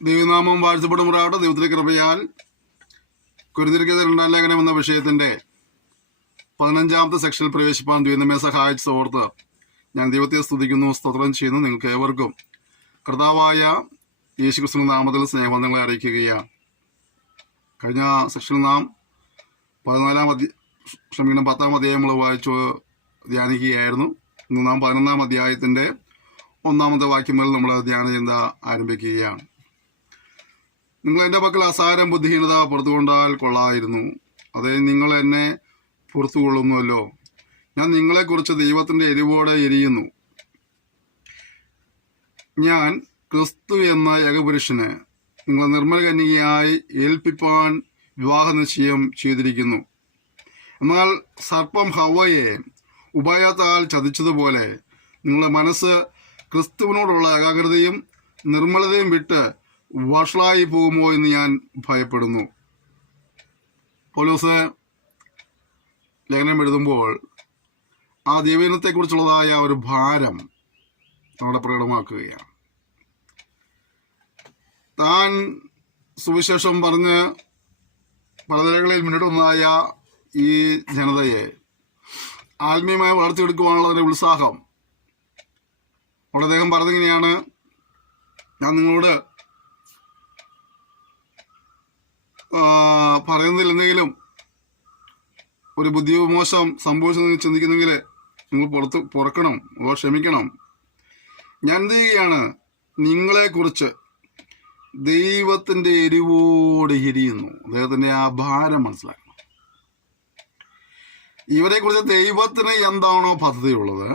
ദൈവനാമം വാഴ്ത്തപ്പെടുമാറാവട്ടെ. ദൈവത്തിന്റെ കൃപയാൽ കുരുതിരിക്കുന്ന 2 ലേഖനം എന്ന വിഷയത്തിന്റെ 15ാമത്തെ സെക്ഷനിൽ പ്രവേശിപ്പാൻ ദൈവമേ സഹായിച്ച് ഓർത്ത് ഞാൻ ദൈവത്തെ സ്തുതിക്കുന്നു, സ്തോത്രം ചെയ്യുന്നു. നിങ്ങൾക്ക് ഏവർക്കും കർത്താവായ യേശുക്രിസ്തുവിന്റെ നാമത്തിൽ സ്നേഹബന്ധങ്ങളെ അറിയിക്കുകയാണ്. കഴിഞ്ഞ സെക്ഷനിൽ നാം 10ാം അധ്യായം നമ്മൾ വായിച്ചു ധ്യാനിക്കുകയായിരുന്നു. ഇന്ന് നാം 11ാം അധ്യായത്തിന്റെ 1-ാമത്തെ വാക്യം മുതൽ നമ്മൾ ധ്യാനചിന്ത ആരംഭിക്കുകയാണ്. നിങ്ങൾ എൻ്റെ പക്കൽ അസാരം ബുദ്ധിഹീനത പുറത്തു കൊണ്ടാൽ കൊള്ളായിരുന്നു. അതേ, നിങ്ങൾ എന്നെ പുറത്തു കൊള്ളുന്നുവല്ലോ. ഞാൻ നിങ്ങളെക്കുറിച്ച് ദൈവത്തിന്റെ എരിവോടെ എരിയുന്നു. ഞാൻ ക്രിസ്തു എന്ന ഏകപുരുഷന് നിങ്ങളെ നിർമ്മല കന്യകയായി ഏൽപ്പിപ്പാൻ വിവാഹ നിശ്ചയം ചെയ്തിരിക്കുന്നു. എന്നാൽ സർപ്പം ഹവ്വയെ ഉപായത്താൽ ചതിച്ചതുപോലെ നിങ്ങളുടെ മനസ്സ് ക്രിസ്തുവിനോടുള്ള ഏകാഗ്രതയും നിർമ്മലതയും വിട്ട് വഷളായി പോകുമോ എന്ന് ഞാൻ ഭയപ്പെടുന്നു. പൗലോസ് ലേഖനം എഴുതുമ്പോൾ ആ ദൈവജനത്തെക്കുറിച്ചുള്ളതായ ഒരു ഭാരം അവിടെ പ്രകടമാക്കുകയാണ്. താൻ സുവിശേഷം പറഞ്ഞ് പലതരങ്ങളിൽ മുന്നോട്ട് വന്നതായ ഈ ജനതയെ ആത്മീയമായി വളർത്തിയെടുക്കുവാനുള്ള ഒരു ഉത്സാഹം അവിടെ അദ്ദേഹം പറഞ്ഞിങ്ങനെയാണ്: ഞാൻ നിങ്ങളോട് പറയുന്നതിൽ എന്തെങ്കിലും ഒരു ബുദ്ധിമോശം സംഭവിച്ചെന്ന് ചിന്തിക്കുന്നെങ്കിൽ നിങ്ങൾ പുറക്കണം, ക്ഷമിക്കണം. ഞാൻ എന്ത് ചെയ്യുകയാണ്? നിങ്ങളെക്കുറിച്ച് ദൈവത്തിന്റെ എരിവോട് എരിയുന്നു. അദ്ദേഹത്തിന്റെ ആ ഭാരം മനസ്സിലാക്കണം. ഇവരെ കുറിച്ച് ദൈവത്തിന് എന്താണോ പദ്ധതിയുള്ളത്,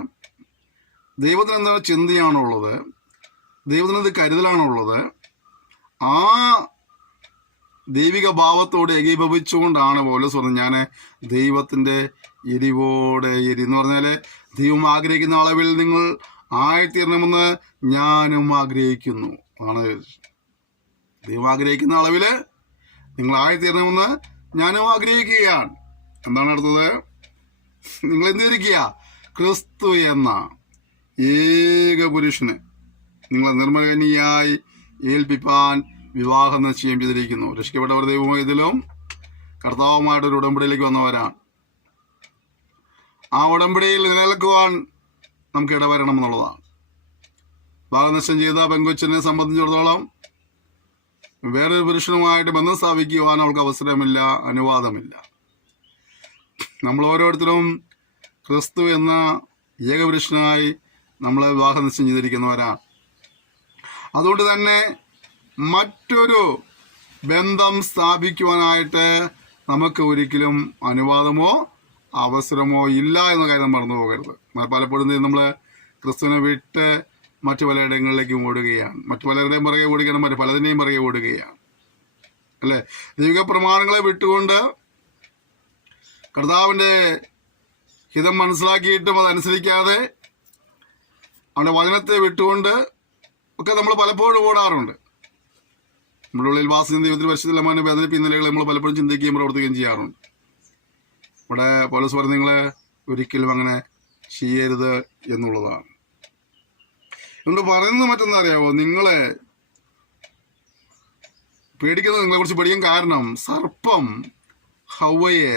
ദൈവത്തിന് എന്താണ് ചിന്തയാണുള്ളത്, ദൈവത്തിന് എന്ത് കരുതലാണുള്ളത്, ആ ദൈവിക ഭാവത്തോട് ഏകീഭവിച്ചുകൊണ്ടാണ് പൗലോസ് പറഞ്ഞത് ഞാൻ ദൈവത്തിന്റെ എരിവോടെ എരി എന്ന് പറഞ്ഞാല് ദൈവം ആഗ്രഹിക്കുന്ന അളവിൽ നിങ്ങൾ ആയിത്തീരണമെന്ന് ഞാനും ആഗ്രഹിക്കുന്നു. ആണ് ദൈവം ആഗ്രഹിക്കുന്ന അളവില് നിങ്ങൾ ആയിത്തീരണമെന്ന് ഞാനും ആഗ്രഹിക്കുകയാണ്. എന്താണ് അടുത്തത്? നിങ്ങൾ എന്തിരിക്കുക? ക്രിസ്തു എന്ന ഏക പുരുഷന് നിങ്ങളെ നിർമ്മലകന്യയായി ഏൽപ്പിപ്പാൻ വിവാഹ നിശ്ചയം ചെയ്തിരിക്കുന്നു. രക്ഷിക്കപ്പെട്ടവർ ദൈവമായതിലും കർത്താവുമായിട്ടൊരു ഉടമ്പടിയിലേക്ക് വന്നവരാണ്. ആ ഉടമ്പടിയിൽ നിലനിൽക്കുവാൻ നമുക്ക് ഇടവരണം എന്നുള്ളതാണ്. വിവാഹനിശ്ചയം ചെയ്ത പെങ്കൊച്ചിനെ സംബന്ധിച്ചിടത്തോളം വേറൊരു പുരുഷനുമായിട്ട് ബന്ധം സ്ഥാപിക്കുവാൻ അവൾക്ക് അവസരമില്ല, അനുവാദമില്ല. നമ്മൾ ഓരോരുത്തരും ക്രിസ്തു എന്ന ഏകപുരുഷനായി നമ്മളെ വിവാഹ നിശ്ചയം ചെയ്തിരിക്കുന്നവരാണ്. അതുകൊണ്ട് തന്നെ മറ്റൊരു ബന്ധം സ്ഥാപിക്കുവാനായിട്ട് നമുക്ക് ഒരിക്കലും അനുവാദമോ അവസരമോ ഇല്ല എന്ന കാര്യം മറന്നു പോകരുത്. പലപ്പോഴും നമ്മൾ ക്രിസ്തുവിനെ വിട്ട് മറ്റു പലയിടങ്ങളിലേക്കും ഓടുകയാണ്, മറ്റു പലരുടെയും പുറകെ ഓടുകയാണ്, മറ്റു പലതിനെയും പുറകെ ഓടുകയാണ്, അല്ലെ? ദൈവിക പ്രമാണങ്ങളെ വിട്ടുകൊണ്ട് കർത്താവിന്റെ ഹിതം മനസ്സിലാക്കിയിട്ടും അതനുസരിക്കാതെ അവന്റെ വചനത്തെ വിട്ടുകൊണ്ട് ഒക്കെ നമ്മൾ പലപ്പോഴും ഓടാറുണ്ട്. നമ്മുടെ ഉള്ളിൽ വാസന ദൈവത്തിൽ പരിശുദ്ധമായ വേദനപ്പ് ഇന്നലകൾ നമ്മൾ പലപ്പോഴും ചിന്തിക്കുകയും പ്രവർത്തിക്കുകയും ചെയ്യാറുണ്ട്. ഇവിടെ പൗലോസ് പറഞ്ഞ നിങ്ങളെ ഒരിക്കലും അങ്ങനെ ചെയ്യരുത് എന്നുള്ളതാണ്. അതുകൊണ്ട് പറയുന്നത് മറ്റൊന്നും അറിയാവോ? നിങ്ങളെ പേടിക്കുന്നത്, നിങ്ങളെ കുറിച്ച് പേടിക്കാൻ കാരണം സർപ്പം ഹവ്വയെ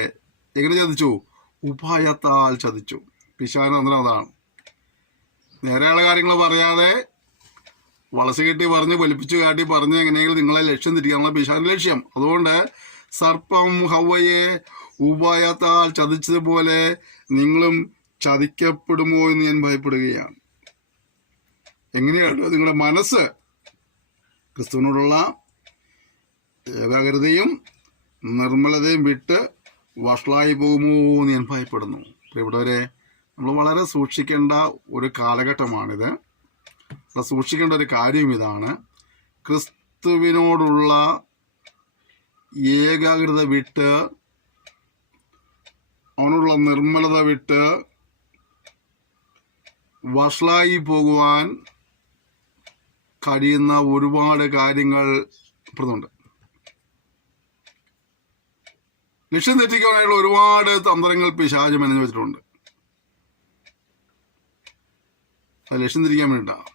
എങ്ങനെ ചതിച്ചു? ഉപായത്താൽ ചതിച്ചു. പിശാചിന്റെ തന്ത്രം അതാണ്. നേരെയുള്ള കാര്യങ്ങൾ പറയാതെ വളച്ചു കെട്ടി പറഞ്ഞ് പൊലിപ്പിച്ചു കാട്ടി പറഞ്ഞ് എങ്ങനെയെങ്കിലും നിങ്ങളെ ലക്ഷ്യം തിരിക്കാനുള്ള പിശാചിന്റെ ലക്ഷ്യം. അതുകൊണ്ട് സർപ്പം ഹവ്വയെ ഉപായത്താൽ ചതിച്ചതുപോലെ നിങ്ങളും ചതിക്കപ്പെടുമോ എന്ന് ഞാൻ ഭയപ്പെടുകയാണ്. എങ്ങനെയാണ്? നിങ്ങളുടെ മനസ്സ് ക്രിസ്തുവിനോടുള്ള ഏകാഗ്രതയും നിർമ്മലതയും വിട്ട് വഷളായി പോകുമോ എന്ന് ഞാൻ ഭയപ്പെടുന്നു. പ്രിയപ്പെട്ടവരെ, നമ്മൾ വളരെ സൂക്ഷിക്കേണ്ട ഒരു കാലഘട്ടമാണിത്. സൂക്ഷിക്കേണ്ട ഒരു കാര്യം ഇതാണ്: ക്രിസ്തുവിനോടുള്ള ഏകാഗ്രത വിട്ട്, അവനോടുള്ള നിർമ്മലത വിട്ട് വഷളായി പോകുവാൻ കഴിയുന്ന ഒരുപാട് കാര്യങ്ങൾ ഇപ്പുറത്തുണ്ട്. ലക്ഷ്യം തെറ്റിക്കാനായുള്ള ഒരുപാട് തന്ത്രങ്ങൾ പിശാച് മെനഞ്ഞു വെച്ചിട്ടുണ്ട്. അത് ലക്ഷ്യം തിരിക്കാൻ വേണ്ടിയിട്ടാണ്.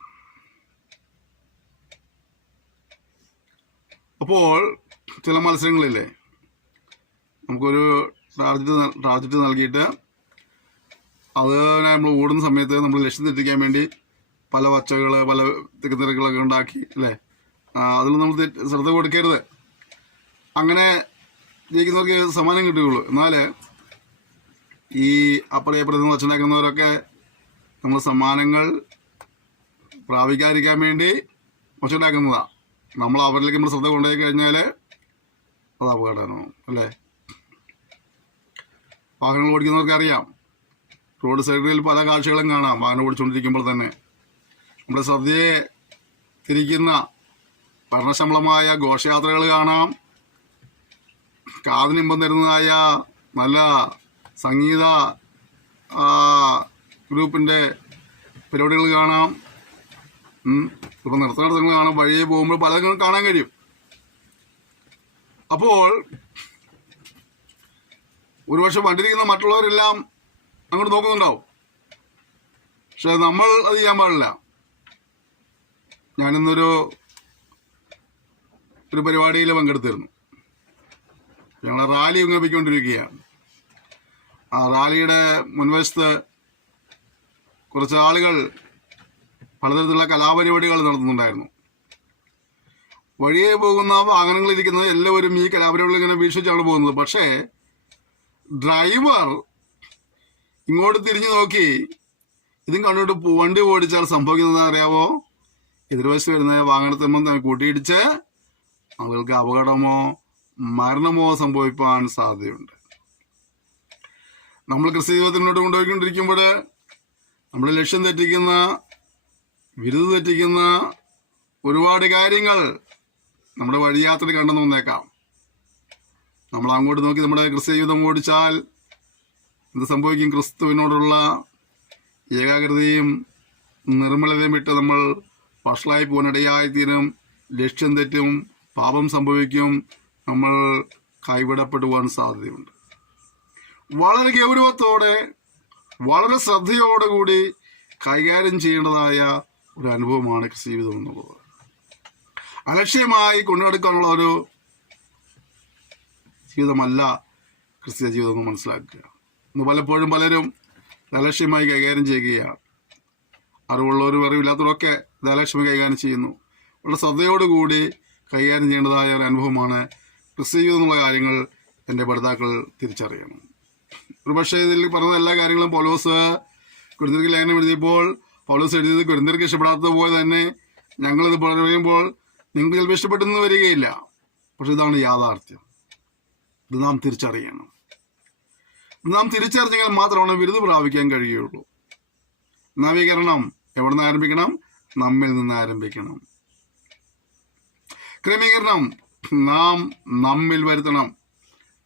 അപ്പോൾ ചില മത്സരങ്ങളില്ലേ, നമുക്കൊരു ടാർജറ്റ് നൽകിയിട്ട് അത് നമ്മൾ ഓടുന്ന സമയത്ത് നമ്മൾ ലക്ഷ്യം തെറ്റിക്കാൻ വേണ്ടി പല വച്ചകൾ, പല തിരക്കുകളൊക്കെ ഉണ്ടാക്കി അല്ലേ, അതിൽ നമ്മൾ ശ്രദ്ധ കൊടുക്കരുത്. അങ്ങനെ ജയിക്കുന്നവർക്ക് സമ്മാനം കിട്ടുകയുള്ളൂ. എന്നാൽ ഈ അപ്പുറത്തുനിന്ന് വച്ചുണ്ടാക്കുന്നവരൊക്കെ നമ്മൾ സമ്മാനങ്ങൾ പ്രാപിക്കാതിരിക്കാൻ വേണ്ടി വച്ചുണ്ടാക്കുന്നതാണ്. നമ്മൾ അവരിലേക്ക് നമ്മൾ ശ്രദ്ധ കൊണ്ടുപോയി കഴിഞ്ഞാൽ അത് അപകടമാണ് അല്ലേ. വാഹനങ്ങൾ ഓടിക്കുന്നവർക്ക് അറിയാം, റോഡ് സൈഡിൽ പല കാഴ്ചകളും കാണാം. വാഹനം ഓടിച്ചുകൊണ്ടിരിക്കുമ്പോൾ തന്നെ നമ്മുടെ ശ്രദ്ധയെ തിരിക്കുന്ന വർണ്ണശമ്പളമായ ഘോഷയാത്രകൾ കാണാം. കാതിനിമ്പം തരുന്നതായ നല്ല സംഗീത ഗ്രൂപ്പിൻ്റെ പരിപാടികൾ കാണാം. ഇപ്പം നൃത്തങ്ങൾ കാണാം. വഴിയെ പോകുമ്പോൾ പലതും കാണാൻ കഴിയും. അപ്പോൾ ഒരുപക്ഷെ വണ്ടിയിരിക്കുന്ന മറ്റുള്ളവരെല്ലാം അങ്ങോട്ട് നോക്കുന്നുണ്ടാവും, പക്ഷെ നമ്മൾ അത് ചെയ്യാൻ പാടില്ല. ഞാനിന്നൊരു പരിപാടിയിൽ പങ്കെടുത്തിരുന്നു. ഞങ്ങൾ റാലി ഉങ്ങപ്പിക്കൊണ്ടിരിക്കുകയാണ്. ആ റാലിയുടെ മുൻവശത്ത് കുറച്ച് ആളുകൾ പലതരത്തിലുള്ള കലാപരിപാടികൾ നടത്തുന്നുണ്ടായിരുന്നു. വഴിയെ പോകുന്ന വാഹനങ്ങളിരിക്കുന്ന എല്ലാവരും ഈ കലാപരിപാടികൾ ഇങ്ങനെ വീക്ഷിച്ചാണ് പോകുന്നത്. പക്ഷേ ഡ്രൈവർ ഇങ്ങോട്ട് തിരിഞ്ഞു നോക്കി ഇതും കണ്ടിട്ട് വണ്ടി ഓടിച്ചാൽ സംഭവിക്കുന്നത് അറിയാവോ? എതിർവശത്ത് വരുന്ന വാഹനത്തിൽ കൂട്ടിയിടിച്ച് ആളുകൾക്ക് അപകടമോ മരണമോ സംഭവിക്കാൻ സാധ്യതയുണ്ട്. നമ്മൾ ക്രിസ്ത്യ ജീവിതത്തിൽ മുന്നോട്ട് കൊണ്ടുപോയിക്കൊണ്ടിരിക്കുമ്പോൾ നമ്മുടെ ലക്ഷ്യം തെറ്റിക്കുന്ന, വിരുദ്ധ തെറ്റിക്കുന്ന ഒരുപാട് കാര്യങ്ങൾ നമ്മുടെ വഴിയാത്രയിൽ കണ്ടെന്ന് വന്നേക്കാം. നമ്മൾ അങ്ങോട്ട് നോക്കി നമ്മുടെ ക്രിസ്ത്യ ജീവിതം ഓടിച്ചാൽ എന്ത് സംഭവിക്കും? ക്രിസ്തുവിനോടുള്ള ഏകാഗ്രതയും നിർമ്മലതയും വിട്ട് നമ്മൾ വഷളായി പോകാനിടയായിത്തീരും. ലക്ഷ്യം തെറ്റും, പാപം സംഭവിക്കും, നമ്മൾ കൈവിടപ്പെടുവാൻ സാധ്യതയുണ്ട്. വളരെ ഗൗരവത്തോടെ, വളരെ ശ്രദ്ധയോടുകൂടി കൈകാര്യം ചെയ്യേണ്ടതായ ഒരു അനുഭവമാണ് ക്രിസ്ത്യ ജീവിതം എന്നുള്ളത്. അലക്ഷ്യമായി കൊണ്ടുനടക്കാനുള്ള ഒരു ജീവിതമല്ല ക്രിസ്ത്യ ജീവിതം എന്ന് മനസ്സിലാക്കുക. ഇന്ന് പലപ്പോഴും പലരും അലക്ഷ്യമായി കൈകാര്യം ചെയ്യുകയാണ്. അറിവുള്ളവരും അറിവില്ലാത്തവരൊക്കെ ഇത് അലക്ഷ്യമായി കൈകാര്യം ചെയ്യുന്നു. വളരെ ശ്രദ്ധയോടുകൂടി കൈകാര്യം ചെയ്യേണ്ടതായ ഒരു അനുഭവമാണ് ക്രിസ്ത്യ ജീവിതം എന്നുള്ള കാര്യങ്ങൾ എൻ്റെ പഠിതാക്കൾ തിരിച്ചറിയണം. ഒരു പക്ഷേ ഇതിൽ പറഞ്ഞ എല്ലാ കാര്യങ്ങളും പൗലോസ് കൊരിന്ത്യർക്ക് ലേഖനം എഴുതിയപ്പോൾ പൗലോസ് എഴുതിയത് കൊരിന്ത്യർക്ക് ഇഷ്ടപ്പെടാത്തത് പോലെ തന്നെ ഞങ്ങളിത് പറയുമ്പോൾ നിങ്ങൾക്ക് ചിലപ്പോൾ ഇഷ്ടപ്പെട്ടെന്ന് വരികയില്ല. പക്ഷെ ഇതാണ് യാഥാർത്ഥ്യം. ഇത് നാം തിരിച്ചറിയണം. നാം തിരിച്ചറിഞ്ഞെങ്കിൽ മാത്രമാണ് ബിരുദം പ്രാപിക്കാൻ കഴിയുള്ളൂ. നവീകരണം എവിടെ നിന്ന് ആരംഭിക്കണം? നമ്മിൽ നിന്ന് ആരംഭിക്കണം. ക്രമീകരണം നാം നമ്മിൽ വരുത്തണം.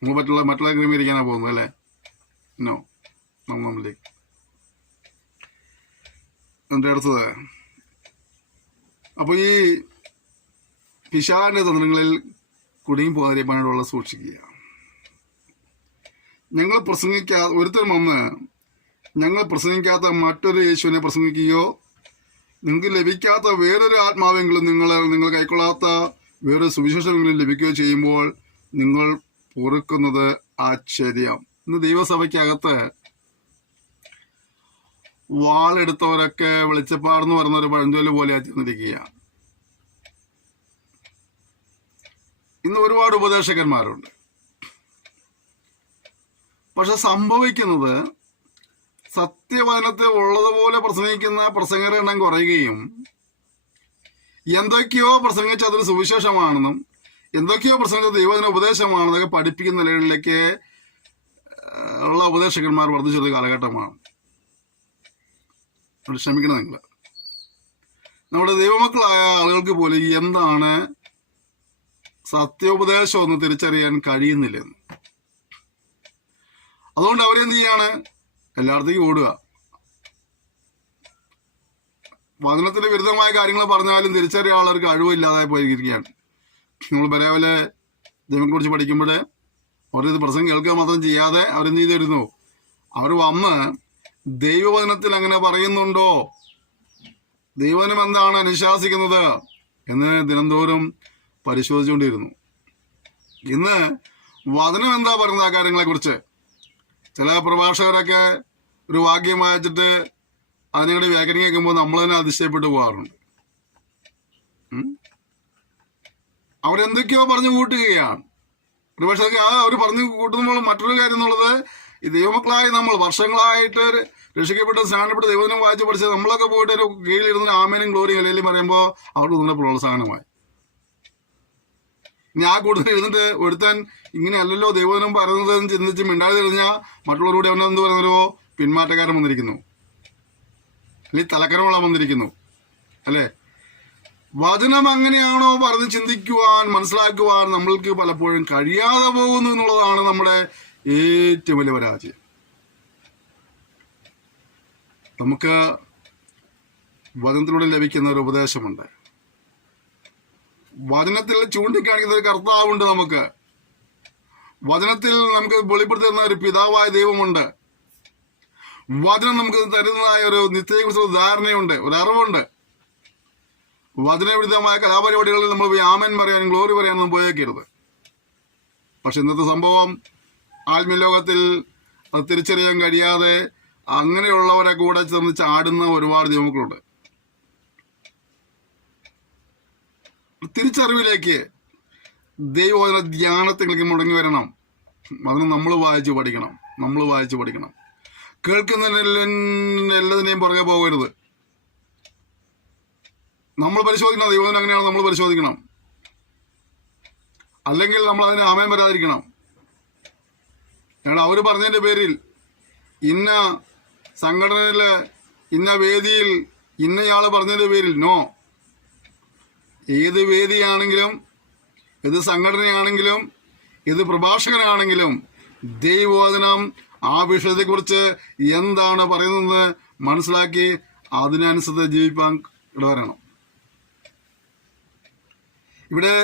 നമ്മൾ മറ്റുള്ള ക്രമീകരിക്കാനാണ് പോകുന്നത് അല്ലേ? നോ, നമ്മളിലേക്ക്. എൻ്റെ അടുത്തത്, അപ്പോൾ ഈ പിശാചിന്റെ തന്ത്രങ്ങളിൽ കുടുങ്ങി പോകാതിരിക്കാനുള്ള സൂക്ഷിക്കുക. ഒരുത്തരും വന്ന് ഞങ്ങൾ പ്രസംഗിക്കാത്ത മറ്റൊരു യേശുവിനെ പ്രസംഗിക്കുകയോ നിങ്ങൾക്ക് ലഭിക്കാത്ത വേറൊരു ആത്മാവെങ്കിലും നിങ്ങൾ കൈക്കൊള്ളാത്ത വേറൊരു സുവിശേഷമെങ്കിലും ലഭിക്കുകയോ ചെയ്യുമ്പോൾ നിങ്ങൾ പൊറുക്കുന്നത് ആശ്ചര്യം. ഇന്ന് ദൈവസഭയ്ക്കകത്ത് വാളെടുത്തവരൊക്കെ വെളിച്ചപ്പാടെന്ന് പറയുന്ന ഒരു പഴഞ്ചൊല്ല് പോലെ ആയിരിക്കുക. ഇന്ന് ഒരുപാട് ഉപദേശകന്മാരുണ്ട്. പക്ഷെ സംഭവിക്കുന്നത് സത്യവചനത്തെ ഉള്ളതുപോലെ പ്രസംഗിക്കുന്ന പ്രസംഗരുടെ എണ്ണം കുറയുകയും എന്തൊക്കെയോ പ്രസംഗിച്ച് അതൊരു സുവിശേഷമാണെന്നും എന്തൊക്കെയോ പ്രസംഗിച്ച ദൈവജന ഉപദേശമാണെന്നൊക്കെ പഠിപ്പിക്കുന്ന നിലകളിലേക്ക് ഉള്ള ഉപദേശകന്മാർ വർദ്ധിച്ചൊരു കാലഘട്ടമാണ്. ക്ഷമിക്കണം നിങ്ങൾ. നമ്മുടെ ദൈവമക്കളായ ആളുകൾക്ക് പോലും എന്താണ് സത്യോപദേശം എന്ന് തിരിച്ചറിയാൻ കഴിയുന്നില്ലെന്ന്. അതുകൊണ്ട് അവരെന്ത് ചെയ്യാണ്? എല്ലായിടത്തേക്കും ഓടുക. വചനത്തിന് വിരുദ്ധമായ കാര്യങ്ങൾ പറഞ്ഞാലും തിരിച്ചറിയാൻ ആളുകൾക്ക് കഴിവില്ലാതെ പോയിരിക്കുകയാണ്. നമ്മൾ പരേവലെ ദൈവത്തെക്കുറിച്ച് പഠിക്കുമ്പോൾ അവരിത് പ്രസംഗം കേൾക്കുക മാത്രം ചെയ്യാതെ അവരെന്ത് ചെയ്തിരുന്നു? അവർ വന്ന് ദൈവവചനത്തിൽ അങ്ങനെ പറയുന്നുണ്ടോ, ദൈവവചനം എന്താണ് അനുശാസിക്കുന്നത് എന്ന് ദിനംതോറും പരിശോധിച്ചുകൊണ്ടിരുന്നു. ഇന്ന് വചനം എന്താ പറയുന്നത് ആ കാര്യങ്ങളെ കുറിച്ച്? ചില പ്രഭാഷകരൊക്കെ ഒരു വാക്യം വായിച്ചിട്ട് അതിനുവേണ്ടി വ്യാഖ്യാനം കേൾക്കുമ്പോൾ നമ്മൾ തന്നെ അതിശയപ്പെട്ടു പോകാറുണ്ട്. അവരെന്തൊക്കെയോ പറഞ്ഞു കൂട്ടുകയാണ്. ഒരു പക്ഷേ അവർ പറഞ്ഞു കൂട്ടുമ്പോൾ മറ്റൊരു കാര്യം എന്നുള്ളത്, ഈ ദൈവമക്കളായി നമ്മൾ വർഷങ്ങളായിട്ട് രക്ഷിക്കപ്പെട്ട് സ്നാനപ്പെട്ട് ദൈവദിനം വായിച്ച് പഠിച്ചത് നമ്മളൊക്കെ പോയിട്ട് ഒരു കീഴിലിരുന്ന് ആമേനും ഗ്ലോറിയും കലയിലും പറയുമ്പോൾ അവർക്ക് നല്ല പ്രോത്സാഹനമായി. ഇനി ആ കൂടുതൽ ഇരുന്നിട്ട് ഒരുത്താൻ ഇങ്ങനെയല്ലല്ലോ ദൈവദിനം പറയുന്നത് ചിന്തിച്ച് മിണ്ടാതെ കഴിഞ്ഞാൽ മറ്റുള്ളവരോട് അവനെ എന്ത് പറയുന്നല്ലോ, പിന്മാറ്റക്കാരൻ വന്നിരിക്കുന്നു, അല്ലെങ്കിൽ തലക്കരമുള്ള വന്നിരിക്കുന്നു, അല്ലേ? വചനം അങ്ങനെയാണോ പറഞ്ഞ് ചിന്തിക്കുവാൻ മനസ്സിലാക്കുവാൻ നമ്മൾക്ക് പലപ്പോഴും കഴിയാതെ പോകുന്നു എന്നുള്ളതാണ് നമ്മുടെ ഏറ്റവും വലിയ പരാജയം. നമുക്ക് വചനത്തിലൂടെ ലഭിക്കുന്ന ഒരു ഉപദേശമുണ്ട്. വചനത്തിൽ ചൂണ്ടിക്കാണിക്കുന്ന ഒരു കർത്താവുണ്ട്. നമുക്ക് വചനത്തിൽ നമുക്ക് വെളിപ്പെടുത്തി തരുന്ന ഒരു പിതാവായ ദൈവമുണ്ട്. വചനം നമുക്ക് തരുന്നതായ ഒരു നിത്യതയെക്കുറിച്ചുള്ള ധാരണയുണ്ട്, ഒരു അറിവുണ്ട്. വചനവിരുദ്ധമായ കലാപരിപാടികളിൽ നമ്മൾ ആമേൻ പറയാനും ഗ്ലോറി പറയാനും പോയേക്കരുത്. പക്ഷെ ഇന്നത്തെ സംഭവം ആത്മീയലോകത്തിൽ അത് തിരിച്ചറിയാൻ കഴിയാതെ അങ്ങനെയുള്ളവരെ കൂടെ ചേർന്ന് ചാടുന്ന ഒരുപാട് ദൈവമക്കളുണ്ട്. തിരിച്ചറിവിലേക്ക് ദൈവവചന ധ്യാനത്തിലേക്ക് മുടങ്ങി വരണം. അതിന് നമ്മൾ വായിച്ച് പഠിക്കണം. കേൾക്കുന്നതിനെല്ലാതിനെയും പുറകെ പോകരുത്. നമ്മൾ പരിശോധിക്കണം. ദൈവം അങ്ങനെയാണ് നമ്മൾ പരിശോധിക്കണം. അല്ലെങ്കിൽ നമ്മൾ അതിന് ആമേൻ വരാതിരിക്കണം. അവർ പറഞ്ഞതിന്റെ പേരിൽ ഇന്ന സംഘടനയില് ഇന്ന വേദിയിൽ ഇന്നയാള് പറഞ്ഞതിന്റെ പേരിൽ നോ. ഏത് വേദിയാണെങ്കിലും ഏത് സംഘടനയാണെങ്കിലും ഏത് പ്രഭാഷകനാണെങ്കിലും ദൈവവചനം ആ വിഷയത്തെക്കുറിച്ച് എന്താണ് പറയുന്നത് മനസ്സിലാക്കി അതിനനുസരിച്ച് ജീവിപ്പാൻ ഇടവരണം. ഇവിടെ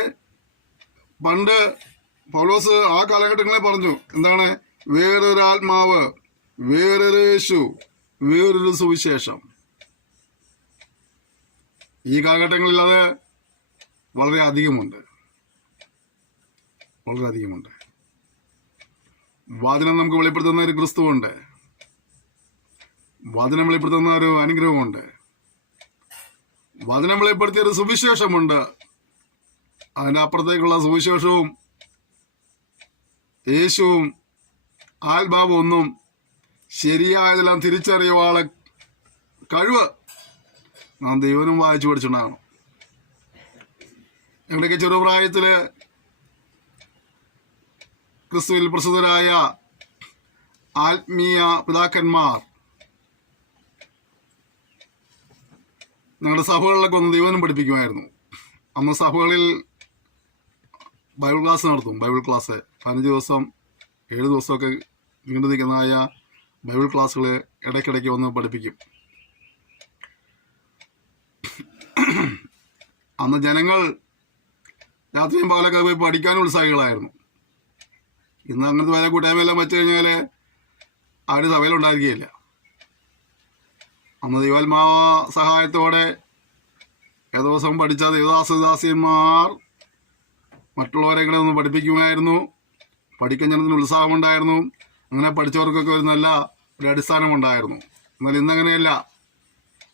പണ്ട് പൗലോസ് ആ കാലഘട്ടങ്ങളിൽ പറഞ്ഞു, എന്താണ്? വേറൊരു ആത്മാവ്, വേറൊരു യേശു, വേറൊരു സുവിശേഷം. ഈ കാലഘട്ടങ്ങളിൽ അത് വളരെ അധികമുണ്ട്. വചനം നമുക്ക് വെളിപ്പെടുത്തുന്ന ഒരു ക്രിസ്തുവുണ്ട്. വചനം വെളിപ്പെടുത്തുന്ന ഒരു അനുഗ്രഹമുണ്ട്. വചനം വെളിപ്പെടുത്തിയ ഒരു സുവിശേഷമുണ്ട്. അതിന്റെ അപ്പുറത്തേക്കുള്ള സുവിശേഷവും യേശുവും ആത്മാവും ഒന്നും ശരിയായതെല്ലാം തിരിച്ചറിയുവാനുള്ള കഴിവ് നാം ദൈവനും വായിച്ചു പഠിച്ചിട്ടുണ്ടാകണം. ഞങ്ങളുടെയൊക്കെ ചെറുപ്രായത്തില് ക്രിസ്തുവിൽ പ്രസിദ്ധരായ ആത്മീയ പിതാക്കന്മാർ ഞങ്ങളുടെ സഭകളിലൊക്കെ ഒന്ന് ദൈവനും പഠിപ്പിക്കുമായിരുന്നു. അന്ന് സഭകളിൽ ബൈബിൾ ക്ലാസ് നടത്തും. ബൈബിൾ ക്ലാസ് 15 ദിവസം 7 ദിവസമൊക്കെ നീണ്ടു നിൽക്കുന്നതായ ബൈബിൾ ക്ലാസ്സുകൾ ഇടയ്ക്കിടയ്ക്ക് വന്ന് പഠിപ്പിക്കും. അന്ന് ജനങ്ങൾ രാത്രിയും പകലൊക്കെ പോയി പഠിക്കാനും ഉത്സാഹികളായിരുന്നു. ഇന്ന് അങ്ങനത്തെ വേല കൂട്ടായ്മയെല്ലാം വെച്ച് കഴിഞ്ഞാൽ ആരും സഭയിലുണ്ടായിരിക്കുകയില്ല. അന്ന് ദൈവാത്മാവ സഹായത്തോടെ ഏതോ ദിവസം പഠിച്ച ദേവദാസദാസിയന്മാർ മറ്റുള്ളവരെ കൂടെ ഒന്ന് പഠിപ്പിക്കുമായിരുന്നു. പഠിക്കാൻ ജനത്തിന് ഉത്സാഹമുണ്ടായിരുന്നു. അങ്ങനെ പഠിച്ചവർക്കൊക്കെ ഒരു നല്ല ഒരു അടിസ്ഥാനമുണ്ടായിരുന്നു. എന്നാൽ ഇന്നങ്ങനെയല്ല.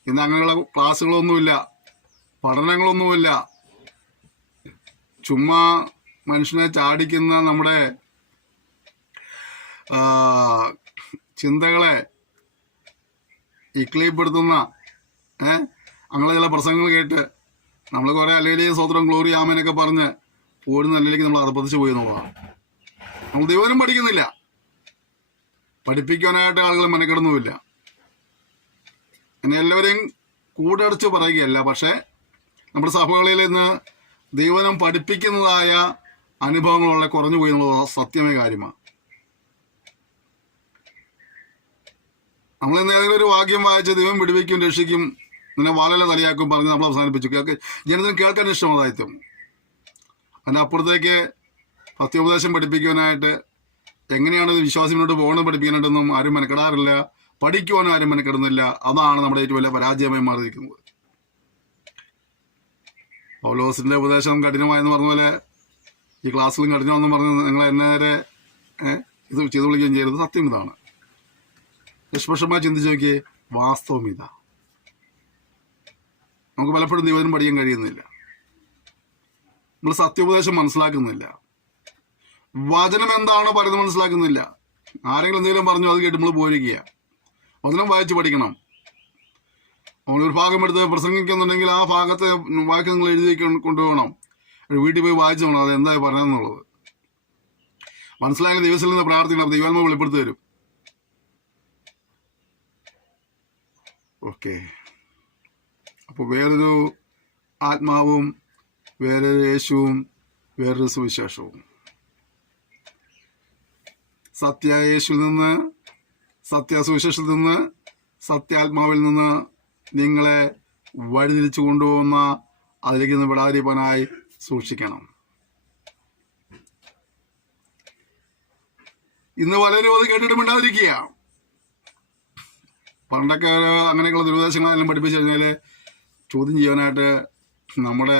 ഇന്ന് അങ്ങനെയുള്ള ക്ലാസ്സുകളൊന്നുമില്ല, പഠനങ്ങളൊന്നുമില്ല. ചുമ്മാ മനുഷ്യനെ ചാടിക്കുന്ന നമ്മുടെ ചിന്തകളെ ഇക്ലിപ്പെടുത്തുന്ന അങ്ങനെ ചില പ്രസംഗങ്ങൾ കേട്ട് നമ്മൾ കുറെ അല്ലേലേ സ്വത്രം ഗ്ലോറി ആമേനൊക്കെ പറഞ്ഞ് പോരുന്ന അല്ലേക്ക് നമ്മൾ അർപ്പതിച്ചു പോയി എന്നുള്ളതാണ്. നമ്മൾ ദൈവനും പഠിക്കുന്നില്ല, പഠിപ്പിക്കാനായിട്ട് ആളുകൾ മെനക്കെടുന്നുമില്ല. അങ്ങനെ എല്ലാവരെയും കൂടടച്ച് പറയുകയല്ല, പക്ഷെ നമ്മുടെ സഭകളിൽ ഇന്ന് ദൈവനം പഠിപ്പിക്കുന്നതായ അനുഭവങ്ങൾ വളരെ കുറഞ്ഞു പോയി എന്നുള്ളത് സത്യമേ കാര്യമാണ്. നമ്മൾ ഇന്ന് ഏതെങ്കിലും ഒരു വാക്യം വായിച്ച് ദൈവം വിടുവിക്കും രക്ഷിക്കും നിന്നെ വാലല തലയാക്കും പറഞ്ഞ് നമ്മൾ അവസാനിപ്പിച്ചു. ജനത്തിന് കേൾക്കാൻ ഇഷ്ടമതായിട്ടും അതിൻ്റെ അപ്പുറത്തേക്ക് സത്യോപദേശം പഠിപ്പിക്കുവാനായിട്ട് എങ്ങനെയാണ് വിശ്വാസം മുന്നോട്ട് പോകണമെന്ന് പഠിപ്പിക്കാനായിട്ടൊന്നും ആരും മെനക്കെടാറില്ല. പഠിക്കുവാനും ആരും മെനക്കെടുന്നില്ല. അതാണ് നമ്മുടെ ഏറ്റവും വലിയ പരാജയമായി മാറിയിരിക്കുന്നത്. പൗലോസിന്റെ ഉപദേശം കഠിനമായെന്ന് പറഞ്ഞ പോലെ ഈ ക്ലാസ്സിലും കഠിനമെന്ന് പറഞ്ഞ് നിങ്ങൾ എന്നെ നേരെ ഇത് ചെയ്തു വിളിക്കുകയും ചെയ്യരുത്. സത്യം ഇതാണ്. നിഷ്പക്ഷമായി ചിന്തിച്ച് നോക്കിയേ, വാസ്തവം ഇതാ. നമുക്ക് പലപ്പോഴും ദൈവത്തിനും പഠിക്കാൻ കഴിയുന്നില്ല. നമ്മൾ സത്യോപദേശം മനസ്സിലാക്കുന്നില്ല. വചനം എന്താണോ പറയുന്നത് മനസ്സിലാക്കുന്നില്ല. ആരെങ്കിലും എന്തെങ്കിലും പറഞ്ഞു അത് കേട്ട് നമ്മൾ പോയിരിക്കുക. വചനം വായിച്ച് പഠിക്കണം. നമ്മളൊരു ഭാഗം എടുത്ത് പ്രസംഗിക്കുന്നുണ്ടെങ്കിൽ ആ ഭാഗത്തെ വാക്ക് നിങ്ങൾ എഴുതി കൊണ്ടുപോകണം. വീട്ടിൽ പോയി വായിച്ചു പോകണം അത് എന്താ പറയുന്നത്. മനസ്സിലായ ദിവസത്തിൽ നിന്ന് പ്രാർത്ഥിക്കണം. ദൈവാത്മ വെളിപ്പെടുത്തി തരും. ഓക്കെ. അപ്പോൾ വേറൊരു ആത്മാവും വേറൊരു യേശുവും വേറൊരു സുവിശേഷവും. സത്യ യേശുവിൽ നിന്ന്, സത്യ സുവിശേഷത്തിൽ നിന്ന്, സത്യാത്മാവിൽ നിന്ന് നിങ്ങളെ വഴിതിരിച്ചു കൊണ്ടുപോകുന്ന അതിലേക്ക് നിന്ന് വിടാതിരിക്കാനായി സൂക്ഷിക്കണം. ഇന്ന് പലരും അത് കേട്ടിട്ട് മിണ്ടാതിരിക്കുക. പണ്ടൊക്കെ അങ്ങനെയൊക്കെയുള്ള ദുരുപദേശങ്ങളെല്ലാം പഠിപ്പിച്ചു കഴിഞ്ഞാൽ ചോദ്യം ചെയ്യാനായിട്ട് നമ്മുടെ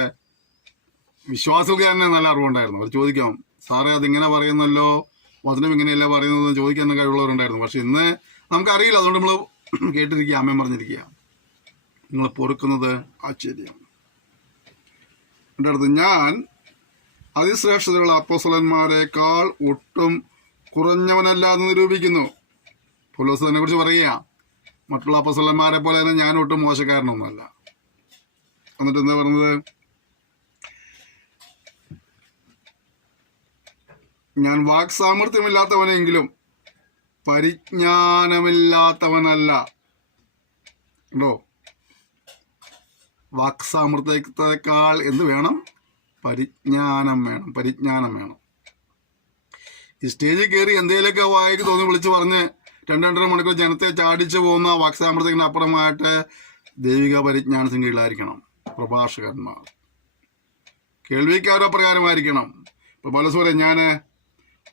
വിശ്വാസികൾക്ക് തന്നെ നല്ല അറിവുണ്ടായിരുന്നു. അവർ ചോദിക്കാം, സാറേ അതിങ്ങനെ പറയുന്നല്ലോ, വചനം ഇങ്ങനെയല്ല പറയുന്നത് ചോദിക്കാൻ കഴിവുള്ളവരുണ്ടായിരുന്നു. പക്ഷെ ഇന്ന് നമുക്കറിയില്ല. അതുകൊണ്ട് നമ്മൾ കേട്ടിരിക്കുക, അമ്മയും പറഞ്ഞിരിക്കുക. നിങ്ങൾ പൊറുക്കുന്നത് ആശ്ചര്യമാണ്. എൻ്റെ അടുത്ത് ഞാൻ അതിശ്രേഷ്ഠതയുള്ള അപ്പോസ്തലന്മാരെക്കാൾ ഒട്ടും കുറഞ്ഞവനല്ല എന്ന് നിരൂപിക്കുന്നു. പൗലോസ് തന്നെ കുറിച്ച് പറയുക, മറ്റുള്ള അപ്പോസ്തലന്മാരെ പോലെ തന്നെ ഞാൻ ഒട്ടും മോശക്കാരനൊന്നുമല്ല. എന്നിട്ട് എന്താ പറഞ്ഞത്? ഞാൻ വാക് സാമർഥ്യമില്ലാത്തവനെങ്കിലും പരിജ്ഞാനമില്ലാത്തവനല്ല. ഉണ്ടോ? വാക് സാമർഥ്യത്തെക്കാൾ എന്ത് വേണം? പരിജ്ഞാനം വേണം. പരിജ്ഞാനം വേണം. ഈ സ്റ്റേജിൽ കയറി എന്തെങ്കിലുമൊക്കെ വായിക്ക് തോന്നി വിളിച്ച് പറഞ്ഞ് 2-2.5 മണിക്കൂർ ജനത്തെ ചാടിച്ചു പോകുന്ന വാക് സാമർഥ്യത്തിന് അപ്പുറമായിട്ട് ദൈവിക പരിജ്ഞാനത്തിന് കീഴിലായിരിക്കണം പ്രഭാഷകന്മാർ. കേൾവിക്കാരോ പ്രകാരമായിരിക്കണം. ഇപ്പൊ പലസ്വരെ ഞാൻ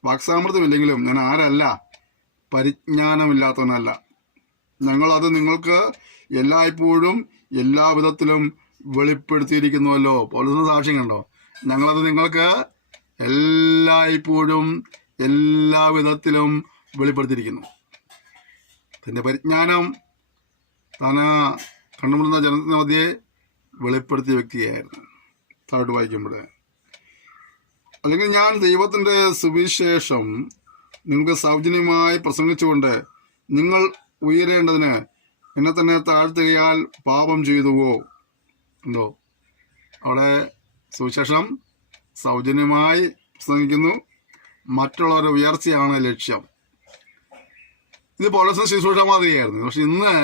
വാക്സാമൃതമില്ലെങ്കിലും ഞാൻ ആരല്ല, പരിജ്ഞാനമില്ലാത്തവനല്ല. ഞങ്ങളത് നിങ്ങൾക്ക് എല്ലായ്പ്പോഴും എല്ലാ വിധത്തിലും വെളിപ്പെടുത്തിയിരിക്കുന്നുവല്ലോ. പൗലോസിന്റെ സാക്ഷ്യം കണ്ടോ? ഞങ്ങളത് നിങ്ങൾക്ക് എല്ലായ്പ്പോഴും എല്ലാ വിധത്തിലും വെളിപ്പെടുത്തിയിരിക്കുന്നു. തന്റെ പരിജ്ഞാനം താൻ കണ്ടുമുട്ടുന്ന ജനത്തിന്റെ മധ്യേ വെളിപ്പെടുത്തിയ വ്യക്തിയായിരുന്നു. താഴോട്ട് വായിക്കുമ്പോൾ, അല്ലെങ്കിൽ ഞാൻ ദൈവത്തിന്റെ സുവിശേഷം നിങ്ങൾക്ക് സൗജന്യമായി പ്രസംഗിച്ചുകൊണ്ട് നിങ്ങൾ ഉയരേണ്ടതിന് എന്നെ തന്നെ താഴ്ത്തുകയാൽ പാപം ചെയ്തുവോ? ഉണ്ടോ? അവിടെ സുവിശേഷം സൗജന്യമായി പ്രസംഗിക്കുന്നു, മറ്റുള്ളവരുടെ ഉയർച്ചയാണ് ലക്ഷ്യം. ഇത് പൗലോസിന്റെ ശുശ്രൂഷ മാതിരിയായിരുന്നു. പക്ഷെ ഇന്ന്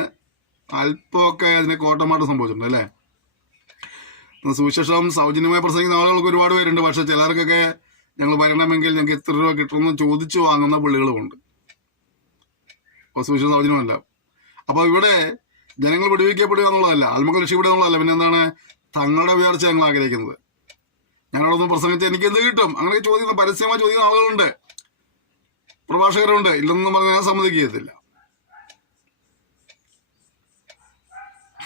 അല്പമൊക്കെ അതിനെ കോട്ടമാട്ടം സംഭവിച്ചിട്ടുണ്ട് അല്ലേ? സുവിശേഷം സൗജന്യമായി പ്രസംഗിക്കുന്ന ആളുകൾക്ക് ഒരുപാട് പേരുണ്ട്. പക്ഷെ ചിലർക്കൊക്കെ ഞങ്ങൾ വരണമെങ്കിൽ ഞങ്ങൾക്ക് എത്ര രൂപ കിട്ടുമെന്ന് ചോദിച്ചു വാങ്ങുന്ന പുള്ളികളുമുണ്ട്. അപ്പോൾ സുവിശേഷം സൗജന്യമല്ല. അപ്പോൾ ഇവിടെ ജനങ്ങൾ വിടുവിക്കപ്പെടുക എന്നുള്ളതല്ല, ആത്മകൾ രക്ഷപ്പെടുക എന്നുള്ളതല്ല. പിന്നെ എന്താണ്? തങ്ങളുടെ ഉയർച്ച ഞങ്ങൾ ആഗ്രഹിക്കുന്നത്. ഞങ്ങളൊന്ന് പ്രസംഗിച്ച് എനിക്ക് എന്ത് കിട്ടും അങ്ങനെ ചോദിക്കുന്ന, പരസ്യമായി ചോദിക്കുന്ന ആളുകളുണ്ട്, പ്രഭാഷകരുണ്ട്. ഇല്ലെന്ന് പറഞ്ഞാൽ ഞാൻ സമ്മതിക്കത്തില്ല.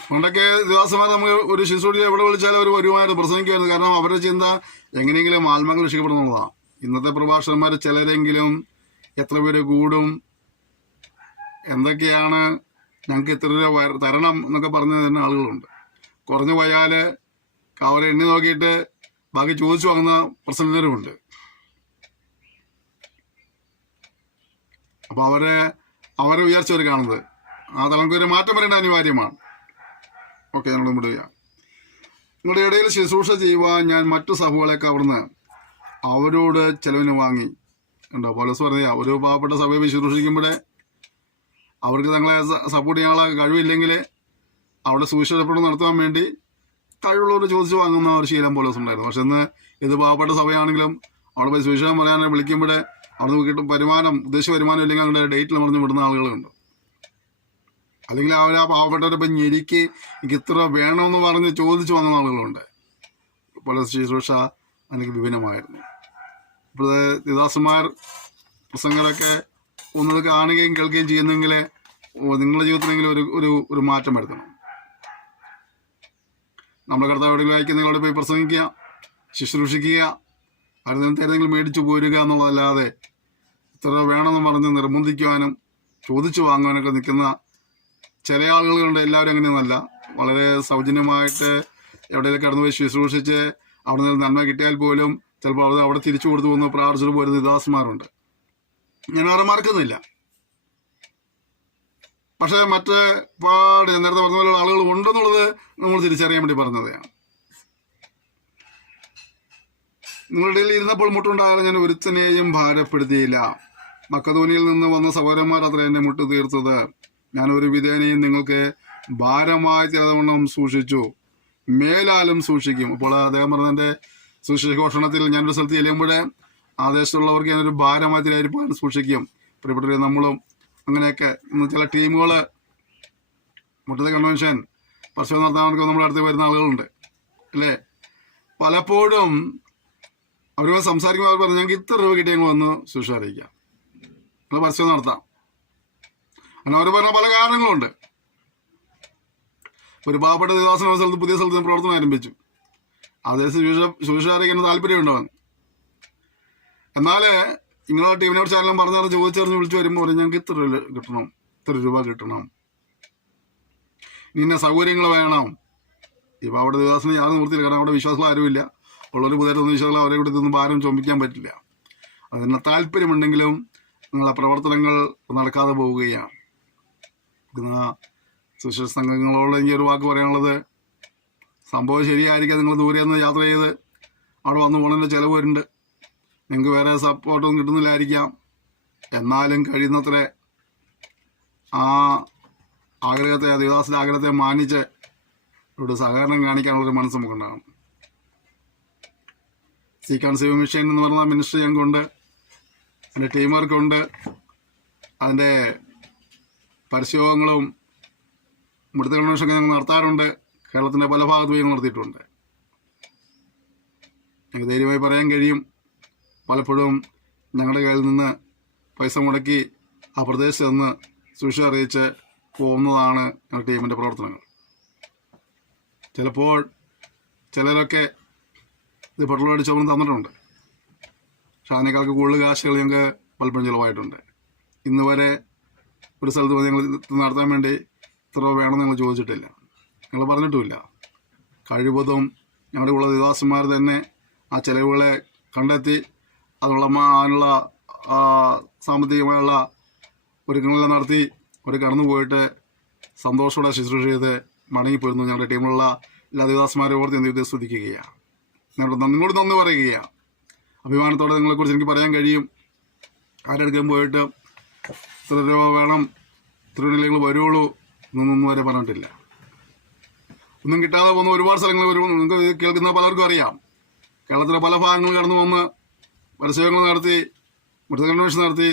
പണ്ടൊക്കെ ദാസന്മാർ നമുക്ക് ഒരു ശുശ്രൂഷ എവിടെ വിളിച്ചാലും അവർ വരുമായിട്ട് പ്രസംഗിക്കുമായിരുന്നു. കാരണം അവരുടെ ചിന്ത എങ്ങനെയെങ്കിലും ആത്മാക്കൾ രക്ഷിക്കപ്പെടുന്നതാണ്. ഇന്നത്തെ പ്രഭാഷകന്മാർ ചിലരെങ്കിലും എത്ര പേര് കൂടും, എന്തൊക്കെയാണ്, ഞങ്ങൾക്ക് എത്ര രൂപ തരണം എന്നൊക്കെ പറഞ്ഞു തരുന്ന ആളുകളുണ്ട്. കുറഞ്ഞു പോയാൽ അവരെ എണ്ണി നോക്കിയിട്ട് ബാക്കി ചോദിച്ചു വാങ്ങുന്ന പ്രസംഗകരുമുണ്ട്. അപ്പോൾ അവരെ ഉയർച്ച അവർ കാണുന്നത് ആ തലമുറ ഒരു മാറ്റം വരേണ്ട അനിവാര്യമാണ്. ഓക്കെ, ഞങ്ങൾ വിടുക. നിങ്ങളുടെ ഇടയിൽ ശുശ്രൂഷ ചെയ്യുവാൻ ഞാൻ മറ്റു സഭകളൊക്കെ അവിടുന്ന് അവരോട് ചെലവിന് വാങ്ങി. ഉണ്ടോ? പൗലോസ് പറഞ്ഞ ഒരു പാവപ്പെട്ട സഭയെ ശുശ്രൂഷിക്കുമ്പോഴേ അവർക്ക് തങ്ങളെ സപ്പോർട്ട് ചെയ്യാനുള്ള കഴിവില്ലെങ്കിൽ അവിടെ സുവിശേഷപ്പെടുന്ന നടത്താൻ വേണ്ടി കഴിവുള്ളവർ ചോദിച്ചു വാങ്ങുന്ന ഒരു ശീലം പൗലോസ് ഉണ്ടായിരുന്നു. പക്ഷെ ഇന്ന് ഇത് പാവപ്പെട്ട സഭയാണെങ്കിലും അവിടെ പോയി സുവിശേഷം പറയാൻ വിളിക്കുമ്പോൾ അവിടെ കിട്ടും വരുമാനം, ഉദ്ദേശിച്ച വരുമാനം ഇല്ലെങ്കിൽ അവരുടെ ഡേറ്റിൽ മറിഞ്ഞ് വിടുന്ന ആളുകളുണ്ട്. അല്ലെങ്കിൽ അവർ ആ പാവപ്പെട്ടവരെ ഇപ്പം ഞെരുക്കി എനിക്ക് ഇത്ര വേണമെന്ന് പറഞ്ഞ് ചോദിച്ചു വാങ്ങുന്ന ആളുകളുണ്ട്. പല ശുശ്രൂഷ എനിക്ക് വിഭിന്നമായിരുന്നു. ഇപ്പോഴത്തെ ദിദാസന്മാർ പ്രസംഗരൊക്കെ ഒന്നത് കാണുകയും കേൾക്കുകയും ചെയ്യുന്നെങ്കിൽ നിങ്ങളുടെ ജീവിതത്തിലെങ്കിലും ഒരു മാറ്റം വരുത്തണം. നമ്മുടെ കർത്താവ് എവിടെയെങ്കിലും അയക്കുന്നതിലൂടെ പോയി പ്രസംഗിക്കുക, ശുശ്രൂഷിക്കുക, അതിൽ ഏതെങ്കിലും മേടിച്ചു പോരുക എന്നുള്ളതല്ലാതെ ഇത്ര വേണമെന്ന് പറഞ്ഞ് നിർബന്ധിക്കുവാനും ചോദിച്ചു വാങ്ങുവാനൊക്കെ നിൽക്കുന്ന ചില ആളുകളുണ്ട്. എല്ലാവരും അങ്ങനെയൊന്നല്ല. വളരെ സൗജന്യമായിട്ട് എവിടെയെങ്കിലും കടന്നുപോയി ശുശ്രൂഷിച്ച് അവിടെ നിന്ന് നന്മ കിട്ടിയാൽ പോലും ചിലപ്പോൾ അവിടെ തിരിച്ചു കൊടുത്തു പോകുന്ന പ്രാർത്ഥിച്ചു പോരുന്ന ദാസന്മാരുണ്ട്. ഞാൻ വേറെ മറക്കുന്നില്ല. പക്ഷേ മറ്റ് നേരത്തെ പറഞ്ഞ പോലെയുള്ള ആളുകൾ ഉണ്ടെന്നുള്ളത് നമ്മൾ തിരിച്ചറിയാൻ വേണ്ടി പറഞ്ഞതാണ്. നിങ്ങളുടെ ഇടയിൽ ഇരുന്നപ്പോൾ മുട്ടുണ്ടായാലും ഞാൻ ഒരുത്തനെയും ഭാരപ്പെടുത്തിയില്ല. മക്കതോനിയിൽ നിന്ന് വന്ന സഹോദരന്മാർ അത്ര എന്നെ മുട്ടു തീർത്തത്. ഞാൻ ഒരു വിധേനയും നിങ്ങൾക്ക് ഭാരമായി തീർന്നവണ്ണം സൂക്ഷിച്ചു, മേലാലും സൂക്ഷിക്കും. അപ്പോൾ അദ്ദേഹം പറഞ്ഞതിന്റെ സുശേഷഘോഷണത്തിൽ ഞാനൊരു സ്ഥലത്ത് ചെല്ലുമ്പോഴേ ആ ദേശത്തുള്ളവർക്ക് ഞാനൊരു ഭാരമായി തീരായിരിക്കാൻ സൂക്ഷിക്കും. പ്രിയപ്പെട്ടവരെ, നമ്മളും അങ്ങനെയൊക്കെ ഇന്ന് ചില ടീമുകൾ മുട്ടത്തെ കൺവെൻഷൻ പരസ്യം നടത്താനൊക്കെ നമ്മുടെ അടുത്ത് വരുന്ന ആളുകളുണ്ട് അല്ലേ. പലപ്പോഴും അവരുമായി സംസാരിക്കുമ്പോൾ അവർ പറഞ്ഞു ഞങ്ങൾക്ക് ഇത്ര രൂപ കിട്ടി ഞങ്ങൾ വന്ന് ശുശ്രൂഷ അറിയിക്കാം, നിങ്ങൾ പരസ്യം നടത്താം. അങ്ങനെ അവർ പറഞ്ഞ പല കാരണങ്ങളുണ്ട്. ഒരു പാവപ്പെട്ട ദേവദാസന സ്ഥലത്ത് പുതിയ സ്ഥലത്ത് പ്രവർത്തനം ആരംഭിച്ചു. അതേ ശുശ്രൂഷ അറിയിക്കാൻ താല്പര്യമുണ്ടാവാൻ. എന്നാൽ നിങ്ങളുടെ ടീമിനോട് ചാനലും പറഞ്ഞാൽ ചോദിച്ചറിഞ്ഞ് വിളിച്ചു വരുമ്പോൾ പറയും ഞങ്ങൾക്ക് ഇത്ര കിട്ടണം, ഇത്ര രൂപ കിട്ടണം, ഇന്ന സൗകര്യങ്ങൾ വേണം. ഇപ്പം അവിടെ ദേവദാസന യാതൊരു നിർത്തിയില്ല. കാരണം അവിടെ വിശ്വാസം ആരുമില്ല. ഉള്ളൊരു പുതിയ വിശ്വാസം അവരെ കൂടി ഇതൊന്നും ഭാരം ചുമപ്പിക്കാൻ പറ്റില്ല. അതിന് താല്പര്യമുണ്ടെങ്കിലും നിങ്ങളുടെ പ്രവർത്തനങ്ങൾ നടക്കാതെ പോവുകയാണ്. സുശേഷ സംഘങ്ങളോട് എനിക്ക് ഒരു വാക്ക് പറയാനുള്ളത്, സംഭവം ശരിയായിരിക്കാം. നിങ്ങൾ ദൂരെ നിന്ന് യാത്ര ചെയ്ത് അവിടെ വന്നു പോകുന്നതിൻ്റെ ചിലവ് വരുന്നുണ്ട്. നിങ്ങൾക്ക് വേറെ സപ്പോർട്ടൊന്നും കിട്ടുന്നില്ലായിരിക്കാം. എന്നാലും കഴിയുന്നത്ര ആ ആഗ്രഹത്തെ, ആ ദേവദാസിൻ്റെ ആഗ്രഹത്തെ മാനിച്ച് ഇവിടെ സഹകരണം കാണിക്കാനുള്ളൊരു മനസ്സ് നമുക്കുണ്ടാകണം. സീക്കാൻ സേവ് മിഷൻ എന്ന് പറഞ്ഞ മിനിസ്ട്രി ഞങ്ങൾക്കുണ്ട്, അതിൻ്റെ ടീം വർക്കുണ്ട്, അതിൻ്റെ പരസ്യങ്ങളും മുടുത്ത കൺവെൻഷനൊക്കെ ഞങ്ങൾ നടത്താറുണ്ട്. കേരളത്തിൻ്റെ പല ഭാഗത്തും നടത്തിയിട്ടുണ്ട്. ഞങ്ങൾക്ക് ധൈര്യമായി പറയാൻ കഴിയും, പലപ്പോഴും ഞങ്ങളുടെ കയ്യിൽ നിന്ന് പൈസ മുടക്കി ആ പ്രദേശത്ത് നിന്ന് സുരക്ഷ അറിയിച്ച് പോകുന്നതാണ് ഞങ്ങളുടെ ടീമിൻ്റെ പ്രവർത്തനങ്ങൾ. ചിലപ്പോൾ ചിലരൊക്കെ ഇത് പെട്രോൾ ചുമന്ന് തന്നിട്ടുണ്ട്. പക്ഷെ അതിനേക്കാൾക്ക് കൂടുതൽ കാശുകൾ ഞങ്ങൾക്ക് പലപ്പോഴും ചിലവായിട്ടുണ്ട്. ഇന്ന് വരെ ഒരു സ്ഥലത്ത് ഞങ്ങൾ നടത്താൻ വേണ്ടി ഇത്ര വേണമെന്ന് ഞങ്ങൾ ചോദിച്ചിട്ടില്ല, ഞങ്ങൾ പറഞ്ഞിട്ടുമില്ല. കഴിവതും ഞങ്ങളുടെ ഉള്ള ദേവദാസന്മാർ തന്നെ ആ ചിലവുകളെ കണ്ടെത്തി അതിനുള്ള സാമ്പത്തികമായുള്ള ഒരുക്കങ്ങളെല്ലാം നടത്തി ഒരു കടന്നു പോയിട്ട് സന്തോഷത്തോടെ ശുശ്രൂഷ ചെയ്ത് മടങ്ങിപ്പോരുന്നു. ഞങ്ങളുടെ ടീമിലുള്ള എല്ലാ ദേവദാസന്മാരെ ഓർത്ത് ദൈവത്തെ സ്തുതിക്കുകയാണ്. ഞങ്ങളുടെ നന്ദി പറയുകയാണ്. അഭിമാനത്തോടെ നിങ്ങളെക്കുറിച്ച് എനിക്ക് പറയാൻ കഴിയും. ആരെടുക്കാൻ പോയിട്ട് ഇത്ര രൂപ വേണം, ഇത്ര നിങ്ങൾ വരുള്ളൂ എന്നൊന്നും വരെ പറഞ്ഞിട്ടില്ല. ഒന്നും കിട്ടാതെ പോകുന്ന ഒരുപാട് സ്ഥലങ്ങൾ വരും. നിങ്ങൾക്ക് കേൾക്കുന്ന പലർക്കും അറിയാം. കേരളത്തിലെ പല ഭാഗങ്ങളിൽ കടന്നു വന്ന് പരസ്യങ്ങൾ നടത്തി, മുട്ട കൺവെൻഷൻ നടത്തി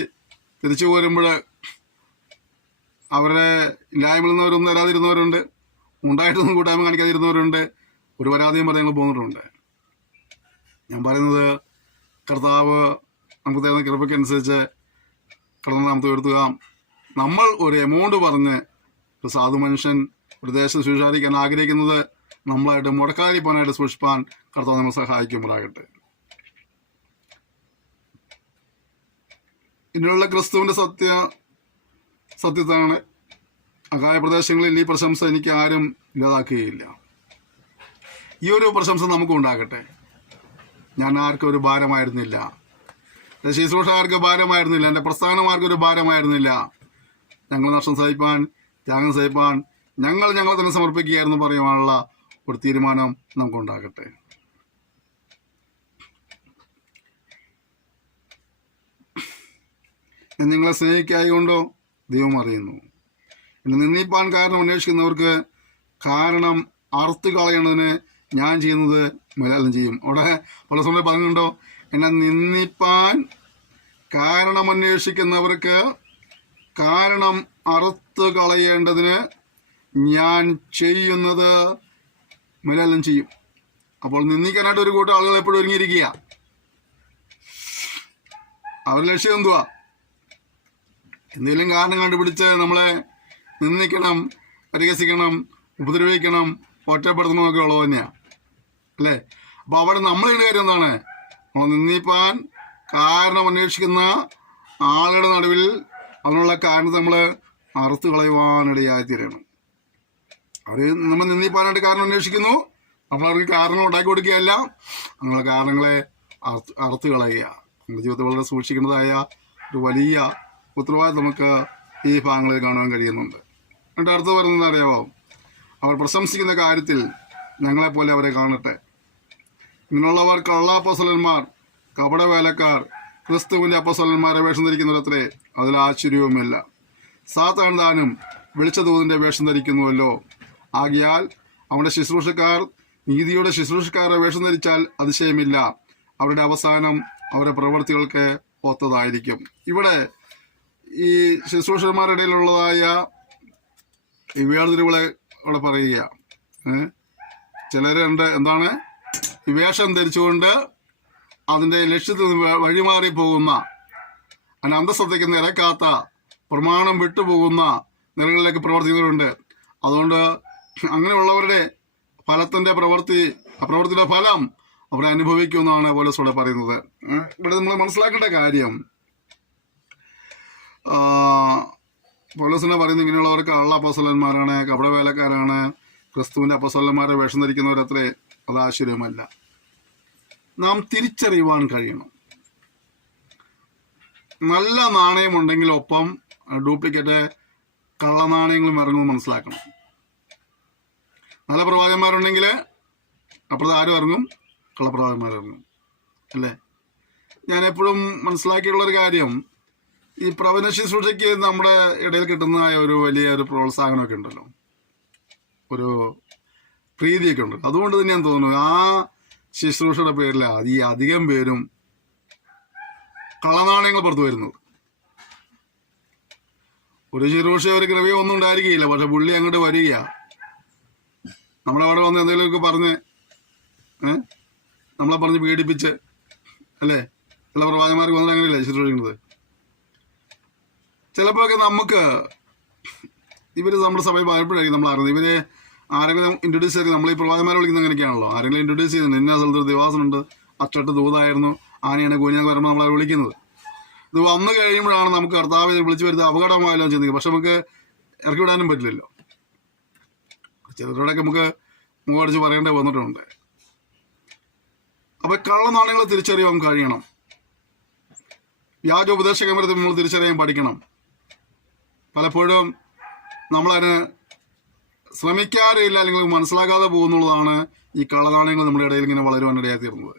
തിരിച്ചു പോരുമ്പോൾ അവരുടെ ഇല്ലായ്മയിൽ നിന്നവരൊന്നും തരാതിരുന്നവരുണ്ട്, ഉണ്ടായിട്ടൊന്നും കൂട്ടായ്മ കാണിക്കാതിരുന്നവരുണ്ട്, ഒരു പരാതിയും പറഞ്ഞ് ഞങ്ങൾ പോന്നിട്ടുണ്ട്. ഞാൻ പറയുന്നത് കർത്താവ് നമുക്ക് തരുന്ന കൃപയ്ക്കനുസരിച്ച് കടന്നാമത്തെ ഉയർത്തുക. നമ്മൾ ഒരു എമൗണ്ട് പറഞ്ഞ് ഒരു സാധു മനുഷ്യൻ ഒരു ദേശത്ത് ശുശ്രൂഷിക്കാൻ ആഗ്രഹിക്കുന്നത് നമ്മളായിട്ട് മുടക്കാതിരിക്കാനായിട്ട് സൂക്ഷിപ്പാൻ കർത്താവ് നമ്മൾ സഹായിക്കുമ്പോഴാകട്ടെ. ഇതിനുള്ള ക്രിസ്തുവിൻ്റെ സത്യത്താണ്. അകായ പ്രദേശങ്ങളിൽ ഈ പ്രശംസ എനിക്ക് ആരും ഇല്ലാതാക്കുകയില്ല. ഈ ഒരു പ്രശംസ നമുക്കും ഉണ്ടാകട്ടെ. ഞാൻ ആർക്കും ഒരു ഭാരമായിരുന്നില്ല, എൻ്റെ ശുശ്രൂഷകാർക്ക് ഭാരമായിരുന്നില്ല, എൻ്റെ പ്രസ്ഥാനമാർക്കൊരു ഭാരമായിരുന്നില്ല. ഞങ്ങൾ നഷ്ടം സഹിപ്പാൻ, ത്യാഗം സഹിപ്പാൻ ഞങ്ങളെ തന്നെ സമർപ്പിക്കുകയായിരുന്നു പറയുവാനുള്ള ഒരു തീരുമാനം നമുക്കുണ്ടാകട്ടെ. നിങ്ങളെ സ്നേഹിക്കായതുകൊണ്ടോ ദൈവം അറിയുന്നു. എന്നെ നിന്ദിപ്പാൻ കാരണം അന്വേഷിക്കുന്നവർക്ക് കാരണം അറുത്ത് കളയേണ്ടതിന് ഞാൻ ചെയ്യുന്നത് മലയാളം ചെയ്യും. അവിടെ പല സമയം പറഞ്ഞിട്ടുണ്ടോ, എന്നെ നിന്ദിപ്പാൻ കാരണം അന്വേഷിക്കുന്നവർക്ക് കാരണം അറുത്ത് കളയേണ്ടതിന് ഞാൻ ചെയ്യുന്നത് മലയാളം ചെയ്യും. അപ്പോൾ നിന്ദിക്കാനായിട്ട് ഒരു കൂട്ടം ആളുകൾ എപ്പോഴും ഒരുങ്ങിയിരിക്കുക. അവരുടെ ലക്ഷ്യം എന്തുവാ? എന്തെങ്കിലും കാരണം കണ്ടുപിടിച്ച് നമ്മളെ നിന്ദിക്കണം, പരിഹസിക്കണം, ഉപദ്രവിക്കണം, ഒറ്റപ്പെടുത്തണമൊക്കെ ഉള്ളത് തന്നെയാണ് അല്ലേ. അപ്പൊ അവിടെ നമ്മൾ ചെയ്യുന്ന കാര്യം എന്താണ്? നമ്മൾ നിന്ദിപ്പാൻ കാരണം അന്വേഷിക്കുന്ന ആളുടെ നടുവിൽ അതിനുള്ള കാരണത്തെ നമ്മൾ അറുത്ത് കളയുവാനിടയായിത്തീരണം. അവര് നമ്മൾ നിന്ദിപ്പാനായിട്ട് കാരണം അന്വേഷിക്കുന്നു, നമ്മൾ അവർക്ക് കാരണങ്ങൾ ഉണ്ടാക്കി കൊടുക്കുകയല്ല, നമ്മളെ കാരണങ്ങളെ അറുത്ത് കളയുക. നമ്മുടെ ജീവിതത്തിൽ വളരെ സൂക്ഷിക്കേണ്ടതായ ഒരു വലിയ ഉത്തരവാദിത്വം നമുക്ക് ഈ ഭാഗങ്ങളിൽ കാണുവാൻ കഴിയുന്നുണ്ട്. എന്നിട്ട് അടുത്ത് പറയുന്നത് അറിയാമോ? അവർ പ്രശംസിക്കുന്ന കാര്യത്തിൽ ഞങ്ങളെപ്പോലെ അവരെ കാണട്ടെ. ഇങ്ങനെയുള്ളവർ കള്ളാപ്പസ്വലന്മാർ, കപടവേലക്കാർ, ക്രിസ്തുവിന്റെ അപ്പസ്വലന്മാരെ വേഷം ധരിക്കുന്നവരത്രേ. അതിൽ ആശ്ചര്യവുമില്ല. സാത്താൻ താനും വിളിച്ച ദൂതന്റെ വേഷം ധരിക്കുന്നുവല്ലോ. ആകിയാൽ അവന്റെ ശുശ്രൂഷക്കാർ നീതിയുടെ ശുശ്രൂഷക്കാരെ വേഷം ധരിച്ചാൽ അതിശയമില്ല. അവരുടെ അവസാനം അവരുടെ പ്രവൃത്തികൾക്ക് ഒത്തതായിരിക്കും. ഇവിടെ ഈ ശുശ്രൂഷന്മാരുടെ ഇടയിലുള്ളതായ ഈ വേർതിരിവുകളെ ഇവിടെ പറയുക. ചിലരുണ്ട് എന്താണ്, ഈ വേഷം ധരിച്ചുകൊണ്ട് അതിന്റെ ലക്ഷ്യത്തിൽ നിന്ന് വഴിമാറി പോകുന്ന, അതിന് അന്തസ്സത്തേക്ക് നിരക്കാത്ത, പ്രമാണം വിട്ടുപോകുന്ന നിലകളിലേക്ക് പ്രവർത്തിക്കുന്നവരുണ്ട്. അതുകൊണ്ട് അങ്ങനെയുള്ളവരുടെ ഫലത്തിന്റെ പ്രവൃത്തിയുടെ ഫലം അവരെ അനുഭവിക്കുമെന്നാണ് പൗലോസ് ഇവിടെ പറയുന്നത്. ഇവിടെ നമ്മൾ മനസ്സിലാക്കേണ്ട കാര്യം, പൗലോസിനെ പറയുന്നത് ഇങ്ങനെയുള്ളവർക്ക് കള്ളപ്പസ്വലന്മാരാണ്, കപടവേലക്കാരാണ്, ക്രിസ്തുവിന്റെ അപ്പസ്വലന്മാരെ വേഷം ധരിക്കുന്നവരത്രേ. അത് ആശ്ചര്യമല്ല. നാം തിരിച്ചറിയുവാൻ കഴിയണം. നല്ല നാണയമുണ്ടെങ്കിൽ ഒപ്പം ഡ്യൂപ്ലിക്കേറ്റ് കള്ളനാണയങ്ങളും ഇറങ്ങുമെന്ന് മനസ്സിലാക്കണം. നല്ല പ്രവാചകന്മാരുണ്ടെങ്കിൽ അപ്പുറത്ത് ആരും ഇറങ്ങും? കള്ളപ്രവാചകന്മാരിറങ്ങും അല്ലേ. ഞാൻ എപ്പോഴും മനസ്സിലാക്കിയിട്ടുള്ളൊരു കാര്യം, ഈ പ്രവചന ശുശ്രൂഷയ്ക്ക് നമ്മുടെ ഇടയിൽ കിട്ടുന്നതായ ഒരു വലിയൊരു പ്രോത്സാഹനമൊക്കെ ഉണ്ടല്ലോ, ഒരു പ്രീതിയൊക്കെ ഉണ്ട്. അതുകൊണ്ട് തന്നെയാണ് തോന്നുന്നു ആ ശുശ്രൂഷയുടെ പേരിൽ ഈ അധികം പേരും കള്ളനാണയങ്ങൾ പുറത്തു വരുന്നത്. ഒരു ശുശ്രൂഷ ഒരു കൃപയോ ഒന്നും ഉണ്ടായിരിക്കുകയില്ല, പക്ഷെ പുള്ളി അങ്ങോട്ട് വരിക, നമ്മളവിടെ വന്ന് എന്തെങ്കിലുമൊക്കെ പറഞ്ഞ് നമ്മളെ പറഞ്ഞ് പീഡിപ്പിച്ച് അല്ലേ. ചില പ്രവാചകന്മാർക്ക് വന്നിട്ട് അങ്ങനെയല്ലേ ശുശ്രൂഷിക്കുന്നത്. ചിലപ്പോഴൊക്കെ നമുക്ക് ഇവര് നമ്മുടെ സഭയിൽ പലപ്പോഴായിരിക്കും നമ്മൾ അറിയുന്നത്. ഇവര് ആരെങ്കിലും ഇൻട്രൊഡ്യൂസ് ചെയ്ത്, നമ്മൾ ഈ പ്രവാചകന്മാരെ വിളിക്കുന്നത് അങ്ങനെയൊക്കെയാണല്ലോ. ആരെങ്കിലും ഇൻട്രൊഡ്യൂസ് ചെയ്ത് ഇന്ന സ്ഥലത്ത് ദേവാസനുണ്ട്, അച്ചട്ട് ദൂതായിരുന്നു, ആനയാണ് കുഞ്ഞാന്ന് പറയുമ്പോൾ നമ്മളെ വിളിക്കുന്നത്. ഇത് വന്നു കഴിയുമ്പോഴാണ് നമുക്ക് കർത്താവ് വിളിച്ചു വരുന്നത് അപകടമായല്ലോ ചിന്തിക്കുക. പക്ഷെ നമുക്ക് ഇറക്കി വിടാനും പറ്റില്ലല്ലോ. ചിലരോടൊക്കെ നമുക്ക് മുഖടിച്ച് പറയേണ്ടി വന്നിട്ടുണ്ട്. അപ്പൊ കള്ളനാണയങ്ങളെ തിരിച്ചറിയാൻ കഴിയണം. വ്യാജ ഉപദേശകന്മാരെ നമ്മൾ തിരിച്ചറിയാൻ പഠിക്കണം. പലപ്പോഴും നമ്മളതിന് ശ്രമിക്കാറില്ല, അല്ലെങ്കിൽ മനസ്സിലാക്കാതെ പോകുന്നുള്ളതാണ് ഈ കള്ളനാണയങ്ങൾ നമ്മുടെ ഇടയിൽ ഇങ്ങനെ വളരുവാൻ ഇടയായിത്തീർന്നത്.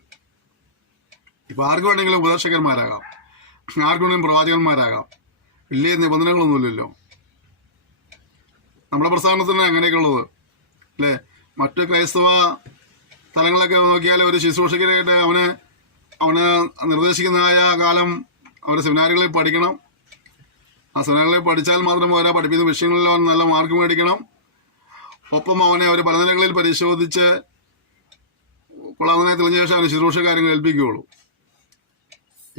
ഇപ്പൊ ആർക്കും വേണമെങ്കിലും ഉപദേശകന്മാരാകാം, ആർക്കും വേണമെങ്കിലും പ്രവാചകന്മാരാകാം. വലിയ നിബന്ധനകളൊന്നുമില്ലല്ലോ നമ്മുടെ പ്രസ്ഥാനത്തിന് അങ്ങനെയൊക്കെ ഉള്ളത് അല്ലേ. മറ്റ് ക്രൈസ്തവ സ്ഥലങ്ങളൊക്കെ നോക്കിയാൽ ഒരു ശുശ്രൂഷകരായിട്ട് അവന് നിർദ്ദേശിക്കുന്നതായ കാലം അവരുടെ സെമിനാറുകളിൽ പഠിക്കണം. ആ സെമിനാറുകളിൽ പഠിച്ചാൽ മാത്രം പോരാ, പഠിപ്പിക്കുന്ന വിഷയങ്ങളിൽ അവൻ നല്ല മാർക്ക് മേടിക്കണം. ഒപ്പം അവനെ അവർ പല നിലകളിൽ പരിശോധിച്ച് കൊള്ളാവുന്നതിനെ തെളിഞ്ഞ ശേഷം അവന് ശുശ്രൂഷ കാര്യങ്ങൾ ഏൽപ്പിക്കുകയുള്ളൂ.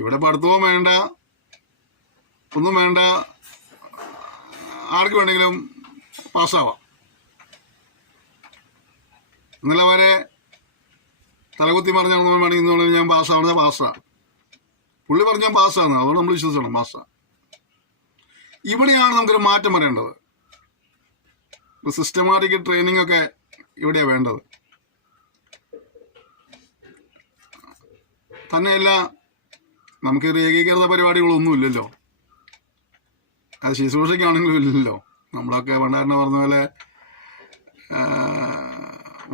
ഇവിടെ പഠിത്തവും വേണ്ട, ഒന്നും വേണ്ട, ആർക്ക് വേണമെങ്കിലും പാസ്സാവാം. ഇന്നലെ വരെ തലകുത്തി പറഞ്ഞ വേണമെങ്കിൽ ഇന്ന് ഞാൻ പാസ്സാവുന്നത് പാസ്സാണ്, പുള്ളി പറഞ്ഞ ഞാൻ പാസ്സാണ്, അതുകൊണ്ട് നമ്മൾ വിശ്വസിക്കണം പാസ്സാ. ഇവിടെയാണ് നമുക്കൊരു മാറ്റം വരേണ്ടത്. സിസ്റ്റമാറ്റിക് ട്രെയിനിങ് ഒക്കെ ഇവിടെയാണ് വേണ്ടത്. തന്നെയല്ല, നമുക്ക് ഏകീകൃത പരിപാടികളൊന്നും ഇല്ലല്ലോ. അത് ശുശ്രൂഷയ്ക്കാണെങ്കിലും ഇല്ലല്ലോ. നമ്മളൊക്കെ പണ്ടാരനെ പറഞ്ഞ പോലെ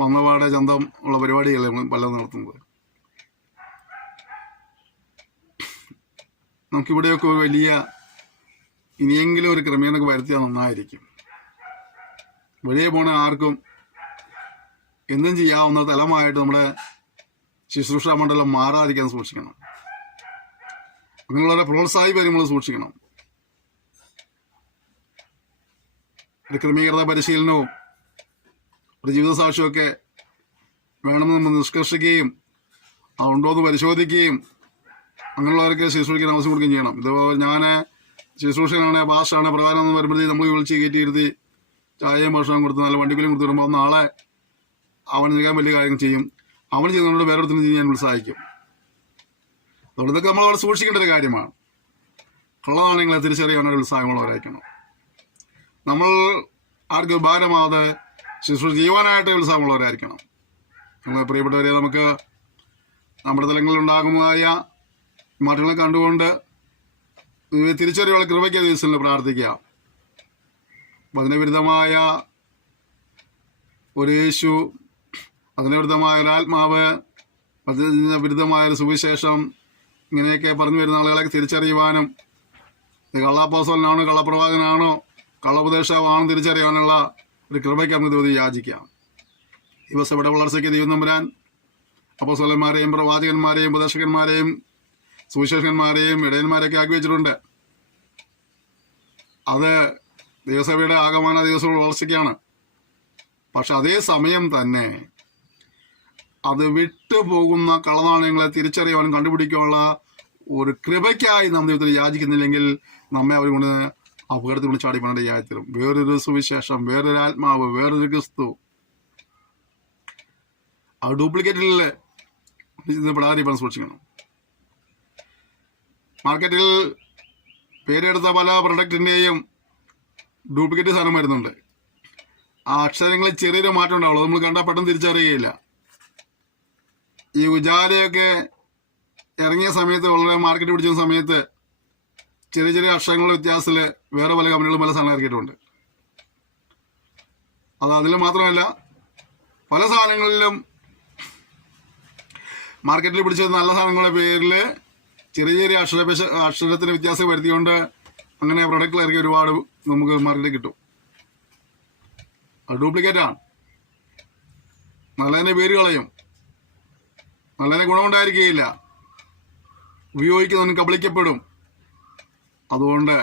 വന്നപാടെ ചന്തം ഉള്ള പരിപാടികളെ പലതും നടത്തുന്നത്. നമുക്കിവിടെയൊക്കെ വലിയ ഇനിയെങ്കിലും ഒരു ക്രമീകരണമൊക്കെ വരുത്തിയാൽ നന്നായിരിക്കും. വഴിയെ പോണ ആർക്കും എന്തും ചെയ്യാവുന്ന തലമായിട്ട് നമ്മുടെ ശുശ്രൂഷ മണ്ഡലം മാറാതിരിക്കാൻ സൂക്ഷിക്കണം. നിങ്ങളെ പ്രോത്സാഹിപ്പിക്കാൻ നമ്മൾ സൂക്ഷിക്കണം. ഒരു ക്രമീകൃത പരിശീലനവും ഒരു ജീവിതസാക്ഷ്യമൊക്കെ വേണമെന്ന് നമ്മൾ നിഷ്കർഷിക്കുകയും അതുണ്ടോയെന്ന് പരിശോധിക്കുകയും അങ്ങനെയുള്ളവർക്ക് ശുശ്രൂഷിക്കാൻ അവസരം കൊടുക്കുകയും ചെയ്യണം. ഇതുപോലെ ഞാൻ ശുശ്രൂഷകനാണ്, ഭാഷയാണ്, പ്രധാനം എന്ന് വരുമ്പോഴത്തേക്ക് നമ്മൾ വിളിച്ച് കയറ്റിയിരുത്തി ചായയും ഭക്ഷണം കൊടുത്ത് നല്ല വണ്ടിക്കൂലിയും കൊടുത്ത് വരുമ്പോൾ നാളെ അവൻ നിൽക്കാൻ വലിയ കാര്യങ്ങൾ ചെയ്യും, അവൻ ചെയ്യുന്നതുകൊണ്ട് വേറൊരുത്തിന് ചെയ്യാൻ ഉത്സാഹിക്കും. അതുകൊണ്ട് ഇതൊക്കെ നമ്മൾ അവിടെ സൂക്ഷിക്കേണ്ട ഒരു കാര്യമാണ്. കള്ളനാണയങ്ങളെ തിരിച്ചറിയാനുള്ള ഉത്സാഹമുള്ളവരായിരിക്കണം. നമ്മൾ ആർക്കും ഭാരമാവാതെ ശുശ്രൂഷ ചെയ്യുവാനായിട്ട് ഉത്സാഹമുള്ളവരായിരിക്കണം. നമ്മളെ പ്രിയപ്പെട്ടവരെ, നമുക്ക് നമ്മുടെ തലങ്ങളിൽ ഉണ്ടാകുന്നതായ മാറ്റങ്ങളെ കണ്ടുകൊണ്ട് തിരിച്ചറിയുള്ള കൃപയ്ക്ക് ദിവസങ്ങളിൽ പ്രാർത്ഥിക്കുക. വചനവിരുദ്ധമായ ഒരു യേശു, വചനവിരുദ്ധമായ ഒരു ആത്മാവ്, വചനവിരുദ്ധമായ ഒരു സുവിശേഷം, ഇങ്ങനെയൊക്കെ പറഞ്ഞു വരുന്ന ആളുകളെ തിരിച്ചറിയുവാനും കള്ളാപ്പോസ്തലനാണോ കള്ളപ്രവാചകനാണോ കള്ളോപദേശമാണെന്ന് തിരിച്ചറിയാനുള്ള ഒരു കൃപയ്ക്ക് നമുക്ക് യാചിക്കാം. ഈ ദിവസയുടെ വളർച്ചയ്ക്ക് ദൈവം തമ്പുരാൻ അപ്പോസ്തലന്മാരെയും പ്രവാചകന്മാരെയും ഉപദേശകന്മാരെയും സുവിശേഷകന്മാരെയും ഇടയന്മാരെയൊക്കെ ആക്കി വെച്ചിട്ടുണ്ട്. അത് ദൈവസഭയുടെ ആകമാന ദിവസങ്ങളുടെ വളർച്ചയ്ക്കാണ്. പക്ഷെ അതേ സമയം തന്നെ അത് വിട്ടുപോകുന്ന കള്ളനാണയങ്ങളെ തിരിച്ചറിയാനും കണ്ടുപിടിക്കാനുള്ള ഒരു കൃപയ്ക്കായി നാം ദൈവത്തിൽ യാചിക്കുന്നില്ലെങ്കിൽ നമ്മെ അവർ കൊണ്ട് അപകടത്തിൽ കൊണ്ട് ചാടിപ്പണേണ്ട യാചിത്തരും. വേറൊരു സുവിശേഷം, വേറൊരു ആത്മാവ്, വേറൊരു ക്രിസ്തു, ആ ഡ്യൂപ്ലിക്കേറ്റിൽ പെടാതിരിക്കാൻ സൂക്ഷിക്കണം. മാർക്കറ്റിൽ പേരെടുത്ത പല പ്രൊഡക്റ്റിൻ്റെയും ഡ്യൂപ്ലിക്കേറ്റ് സാധനം വരുന്നുണ്ട്. ആ അക്ഷരങ്ങളിൽ ചെറിയൊരു മാറ്റം ഉണ്ടാവുള്ളൂ, നമ്മൾ കണ്ടാൽ പെട്ടെന്ന് തിരിച്ചറിയുകയില്ല. ഈ ഉജാലയൊക്കെ ഇറങ്ങിയ സമയത്ത്, വളരെ മാർക്കറ്റ് പിടിച്ച സമയത്ത് ചെറിയ ചെറിയ അക്ഷരങ്ങളുടെ വ്യത്യാസത്തിൽ വേറെ പല കമ്പനികളും പല സാധനം ഇറക്കിയിട്ടുണ്ട്. അത് അതിൽ മാത്രമല്ല, പല സാധനങ്ങളിലും മാർക്കറ്റിൽ പിടിച്ച നല്ല സാധനങ്ങളുടെ പേരിൽ ചെറിയ ചെറിയ അക്ഷരത്തിന് വ്യത്യാസം വരുത്തിക്കൊണ്ട് അങ്ങനെ പ്രൊഡക്റ്റിൽ ഇറക്കി ഒരുപാട് നമുക്ക് മാർക്കറ്റിൽ കിട്ടും. അത് ഡ്യൂപ്ലിക്കേറ്റാണ്. നല്ലതിൻ്റെ പേര് കളയും, നല്ലതിന് ഗുണമുണ്ടായിരിക്കുകയില്ല, ഉപയോഗിക്കുന്നവന് കബളിക്കപ്പെടും. അതുകൊണ്ട്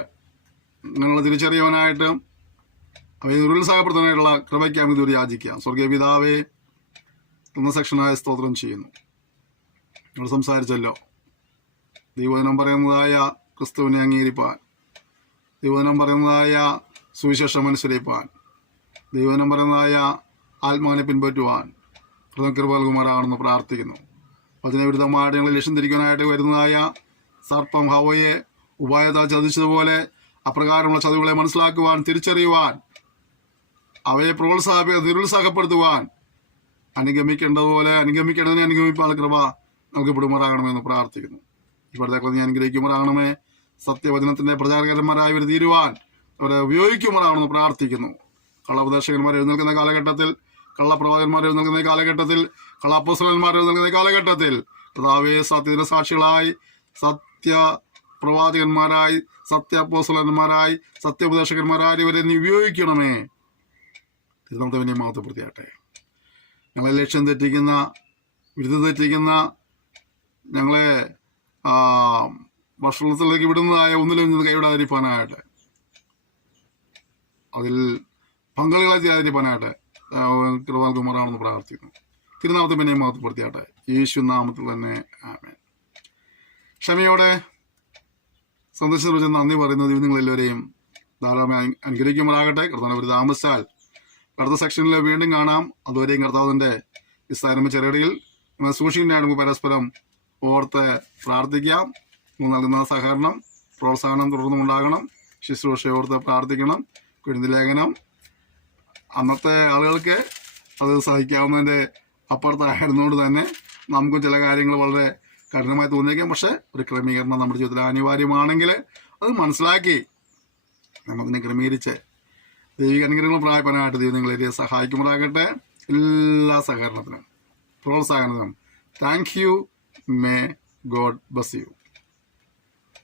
നിങ്ങളെ തിരിച്ചറിയാനായിട്ട് അവയെ നിരുത്സാഹപ്പെടുത്താനായിട്ടുള്ള കൃപയ്ക്ക് നമുക്ക് ഇതുവരെ യാചിക്കാം. സ്വർഗീയ പിതാവേ, എന്ന സെക്ഷനായ സ്തോത്രം ചെയ്യുന്നു. നിങ്ങൾ സംസാരിച്ചല്ലോ, ദൈവവചനം പറയുന്നതായ ക്രിസ്തുവിനെ അംഗീകരിപ്പാൻ, ദൈവവചനം പറയുന്നതായ സുവിശേഷം അനുസരിപ്പാൻ, ദൈവവചനം പറയുന്നതായ ആത്മാവിനെ പിൻപറ്റുവാൻ കൃപ നൽകുമാറാണെന്ന് പ്രാർത്ഥിക്കുന്നു. വചനവിരുദ്ധമായിട്ട് ഞങ്ങൾ ലക്ഷ്യം തിരിക്കാനായിട്ട് വരുന്നതായ സർപ്പം ഹവയെ ഉപായത്താൽ ചതിച്ചതുപോലെ അപ്രകാരമുള്ള ചതിവുകളെ മനസ്സിലാക്കുവാൻ, തിരിച്ചറിയുവാൻ, അവയെ നിരുത്സാഹപ്പെടുത്തുവാൻ, അനുഗമിക്കേണ്ടതുപോലെ അനുഗമിക്കേണ്ടതിനെ അനുഗമിപ്പാൻ കൃപ നൽകപ്പെടുമാറാകണമെന്ന് പ്രാർത്ഥിക്കുന്നു. ഇപ്പോഴത്തെ നീ അനുഗ്രഹിക്കുമാറാകണമേ. സത്യവചനത്തിന്റെ പ്രചാരകന്മാരായി ഇവർ തീരുവാൻ അവരെ ഉപയോഗിക്കുമാറാകണമെന്ന് പ്രാർത്ഥിക്കുന്നു. കള്ളോപദേശകന്മാർ എഴുന്നേൽക്കുന്ന കാലഘട്ടത്തിൽ, കള്ളപ്രവാചകന്മാർ എഴുന്നേൽക്കുന്ന കാലഘട്ടത്തിൽ, കള്ളാപ്പോസ്തലന്മാർ എഴുന്നേൽക്കുന്ന കാലഘട്ടത്തിൽ കർത്താവേ, സത്യത്തിന്റെ സാക്ഷികളായി, സത്യപ്രവാചകന്മാരായി, സത്യാപ്പോസ്തലന്മാരായി, സത്യോപദേശകന്മാരായി ഇവരെ നീ ഉപയോഗിക്കണമേ. തിരുനാമത്തെ വലിയ മഹത്വപ്പെടുത്തിയാട്ടെ. ഞങ്ങളെ ലക്ഷ്യം തെറ്റിക്കുന്ന, വിരുദ്ധ തെറ്റിക്കുന്ന, ഞങ്ങളെ ഭക്ഷണത്തിലേക്ക് വിടുന്നതായ ഒന്നിലും നിന്ന് കൈവിടാതിരിക്കാനായിട്ട്, അതിൽ പങ്കാളികളെ ചെയ്യാതിരിക്കാനായിട്ട് കൃപാകുമാറാണെന്ന് പ്രാർത്ഥിക്കുന്നു. തിരുനാമത്തെ പിന്നെ മഹത്വപ്പെടുത്തിയാട്ടെ. യേശു നാമത്തിൽ തന്നെ ആമേൻ. ക്ഷമയോടെ സന്ദർശിച്ച നന്ദി പറയുന്നത് നിങ്ങളെല്ലാവരെയും ധാരാളമായി അനുഗ്രഹിക്കുമാറാകട്ടെ. കർത്താവ് ഒരു താമസിച്ചാൽ അടുത്ത സെക്ഷനിൽ വീണ്ടും കാണാം. അതുവരെയും കർത്താവിൻ്റെ വിസ്താരമ ചെറുകടിയിൽ സൂക്ഷിക്കുന്നതിന് നമുക്ക് പരസ്പരം ഓർത്ത് പ്രാർത്ഥിക്കാം. നൽകുന്ന സഹകരണം, പ്രോത്സാഹനം തുടർന്നും ഉണ്ടാകണം. ശുശ്രൂഷയോർത്ത് പ്രാർത്ഥിക്കണം. കുരുന്ന് ലേഖനം അന്നത്തെ ആളുകൾക്ക് അത് സഹിക്കാവുന്നതിൻ്റെ അപ്പുറത്തായിരുന്നുകൊണ്ട് തന്നെ നമുക്കും ചില കാര്യങ്ങൾ വളരെ കഠിനമായി തോന്നിയേക്കാം. പക്ഷെ ഒരു ക്രമീകരണം നമ്മുടെ ജീവിതത്തിൽ അനിവാര്യമാണെങ്കിൽ അത് മനസ്സിലാക്കി നമ്മതിനെ ക്രമീകരിച്ച് ദൈവിക അനുഗ്രഹങ്ങൾ പ്രായപ്പനായിട്ട് ദൈവം നിങ്ങളെ സഹായിക്കുമാറാകട്ടെ. എല്ലാ സഹകരണത്തിനും പ്രോത്സാഹനത്തിനും thank you. May God bless U.